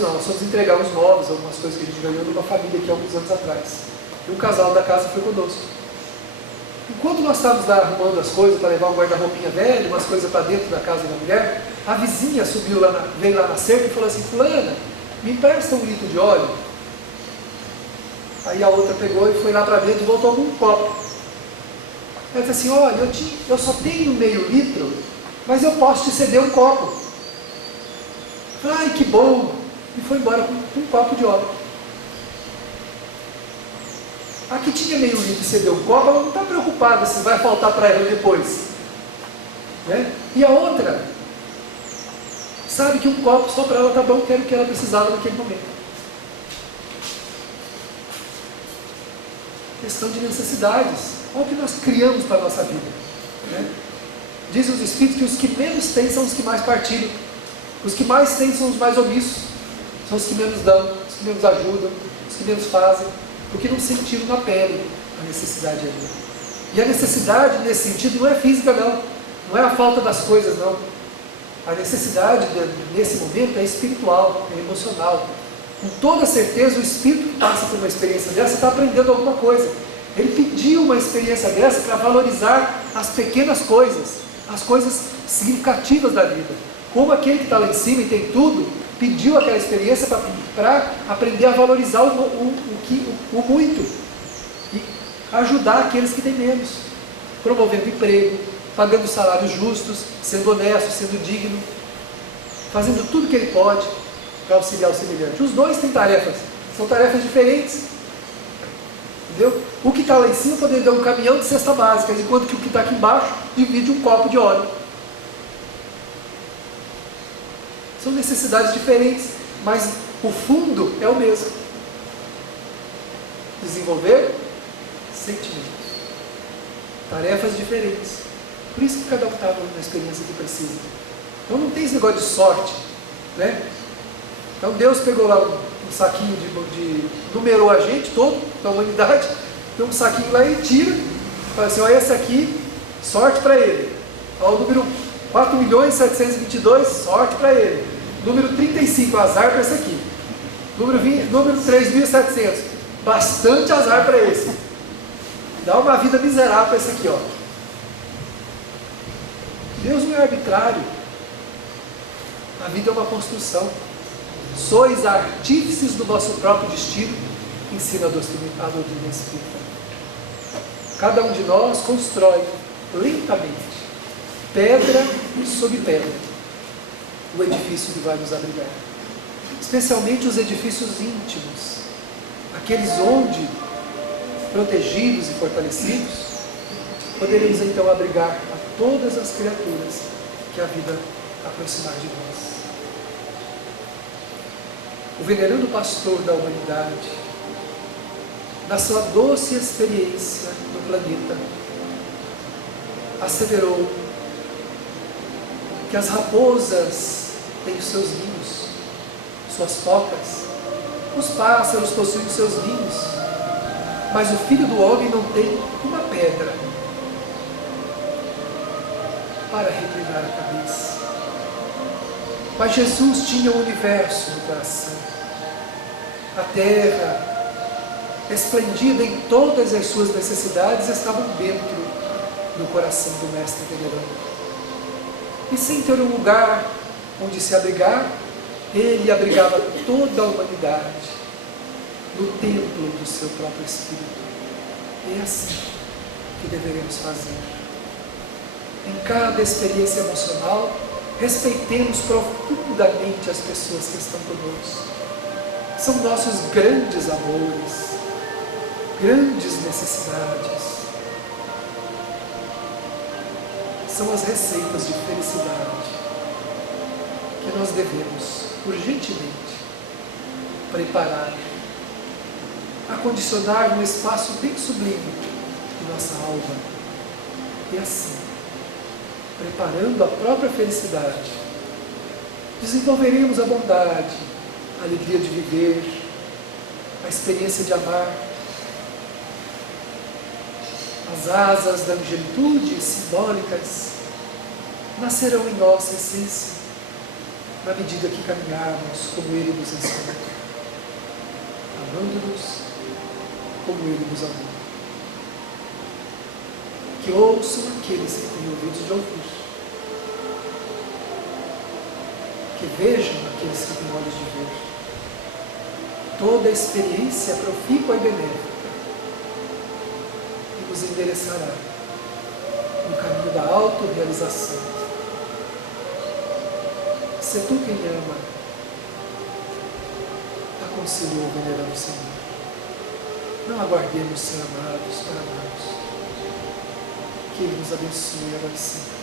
não, nós fomos entregar uns móveis, algumas coisas que a gente ganhou numa família aqui há alguns anos atrás. E um casal da casa foi conosco. Enquanto nós estávamos lá arrumando as coisas para levar um guarda-roupinha velho, umas coisas para dentro da casa da mulher, a vizinha veio lá na cerca e falou assim: fulana, me empresta 1 litro de óleo? Aí a outra pegou e foi lá para dentro e voltou com um copo. Ela disse assim: olha, eu só tenho meio litro, mas eu posso te ceder um copo. Ai, que bom! E foi embora com um copo de óleo. A que tinha meio litro e cedeu um copo, ela não está preocupada se vai faltar para ela depois. Né? E a outra sabe que um copo só para ela está bom, que era o que ela precisava naquele momento. Questão de necessidades. Olha o que nós criamos para a nossa vida. Né? Dizem os Espíritos que os que menos têm são os que mais partilham. Os que mais têm são os mais omissos. São os que menos dão, os que menos ajudam, os que menos fazem, porque não sentiram na pele a necessidade ainda. E a necessidade, nesse sentido, não é física, não. Não é a falta das coisas, não. A necessidade, nesse momento, é espiritual, é emocional. Com toda certeza, o espírito que passa por uma experiência dessa está aprendendo alguma coisa. Ele pediu uma experiência dessa para valorizar as pequenas coisas, as coisas significativas da vida. Como aquele que está lá em cima e tem tudo, pediu aquela experiência para aprender a valorizar o muito e ajudar aqueles que têm menos, promovendo emprego, pagando salários justos, sendo honesto, sendo digno, fazendo tudo que ele pode para auxiliar o semelhante. Os dois têm tarefas, são tarefas diferentes. Entendeu? O que está lá em cima poderia dar um caminhão de cesta básica, enquanto que o que está aqui embaixo divide um copo de óleo. São necessidades diferentes, mas o fundo é o mesmo. Desenvolver sentimentos. Tarefas diferentes. Por isso que cada um está na experiência que precisa. Então não tem esse negócio de sorte. Né? Então Deus pegou lá um saquinho numerou a gente todo, da humanidade, tem um saquinho lá e tira, fala assim: olha, esse aqui, sorte para ele. Ó, o número 4.722.000, sorte para ele. Número 35, azar para esse aqui. Número 3.700, bastante azar para esse. Dá uma vida miserável para esse aqui, ó. Deus não é arbitrário. A vida é uma construção. Sois artífices do vosso próprio destino, ensina a doutrina espírita. Cada um de nós constrói lentamente, pedra sob pedra, o edifício que vai nos abrigar. Especialmente os edifícios íntimos, aqueles onde, protegidos e fortalecidos, poderemos então abrigar a todas as criaturas que a vida aproximar de nós. O venerando pastor da humanidade, na sua doce experiência no planeta, asseverou que as raposas têm os seus ninhos, suas tocas, os pássaros possuem os seus ninhos, mas o Filho do Homem não tem uma pedra para reclinar a cabeça. Mas Jesus tinha o universo no coração. A terra esplendida em todas as suas necessidades, estavam dentro do coração do Mestre venerando. E sem ter um lugar onde se abrigar, ele abrigava toda a humanidade no templo do seu próprio Espírito. E é assim que deveremos fazer. Em cada experiência emocional, respeitemos profundamente as pessoas que estão conosco. São nossos grandes amores, grandes necessidades. São as receitas de felicidade que nós devemos urgentemente preparar, acondicionar num espaço bem sublime de nossa alma. E assim, preparando a própria felicidade, desenvolveremos a bondade, a alegria de viver, a experiência de amar. As asas da angelitude simbólicas nascerão em nossa essência, na medida que caminharmos como Ele nos ensina, amando-nos como Ele nos amou. Que ouçam aqueles que têm ouvidos de ouvir, que vejam aqueles que têm olhos de ver. Toda a experiência profícua e benéfica que nos endereçará no caminho da autorrealização. Se tu quem ama, aconselhou o venerando Senhor. Não aguardemos ser amados para amarmos. Que Ele nos abençoe agora sim.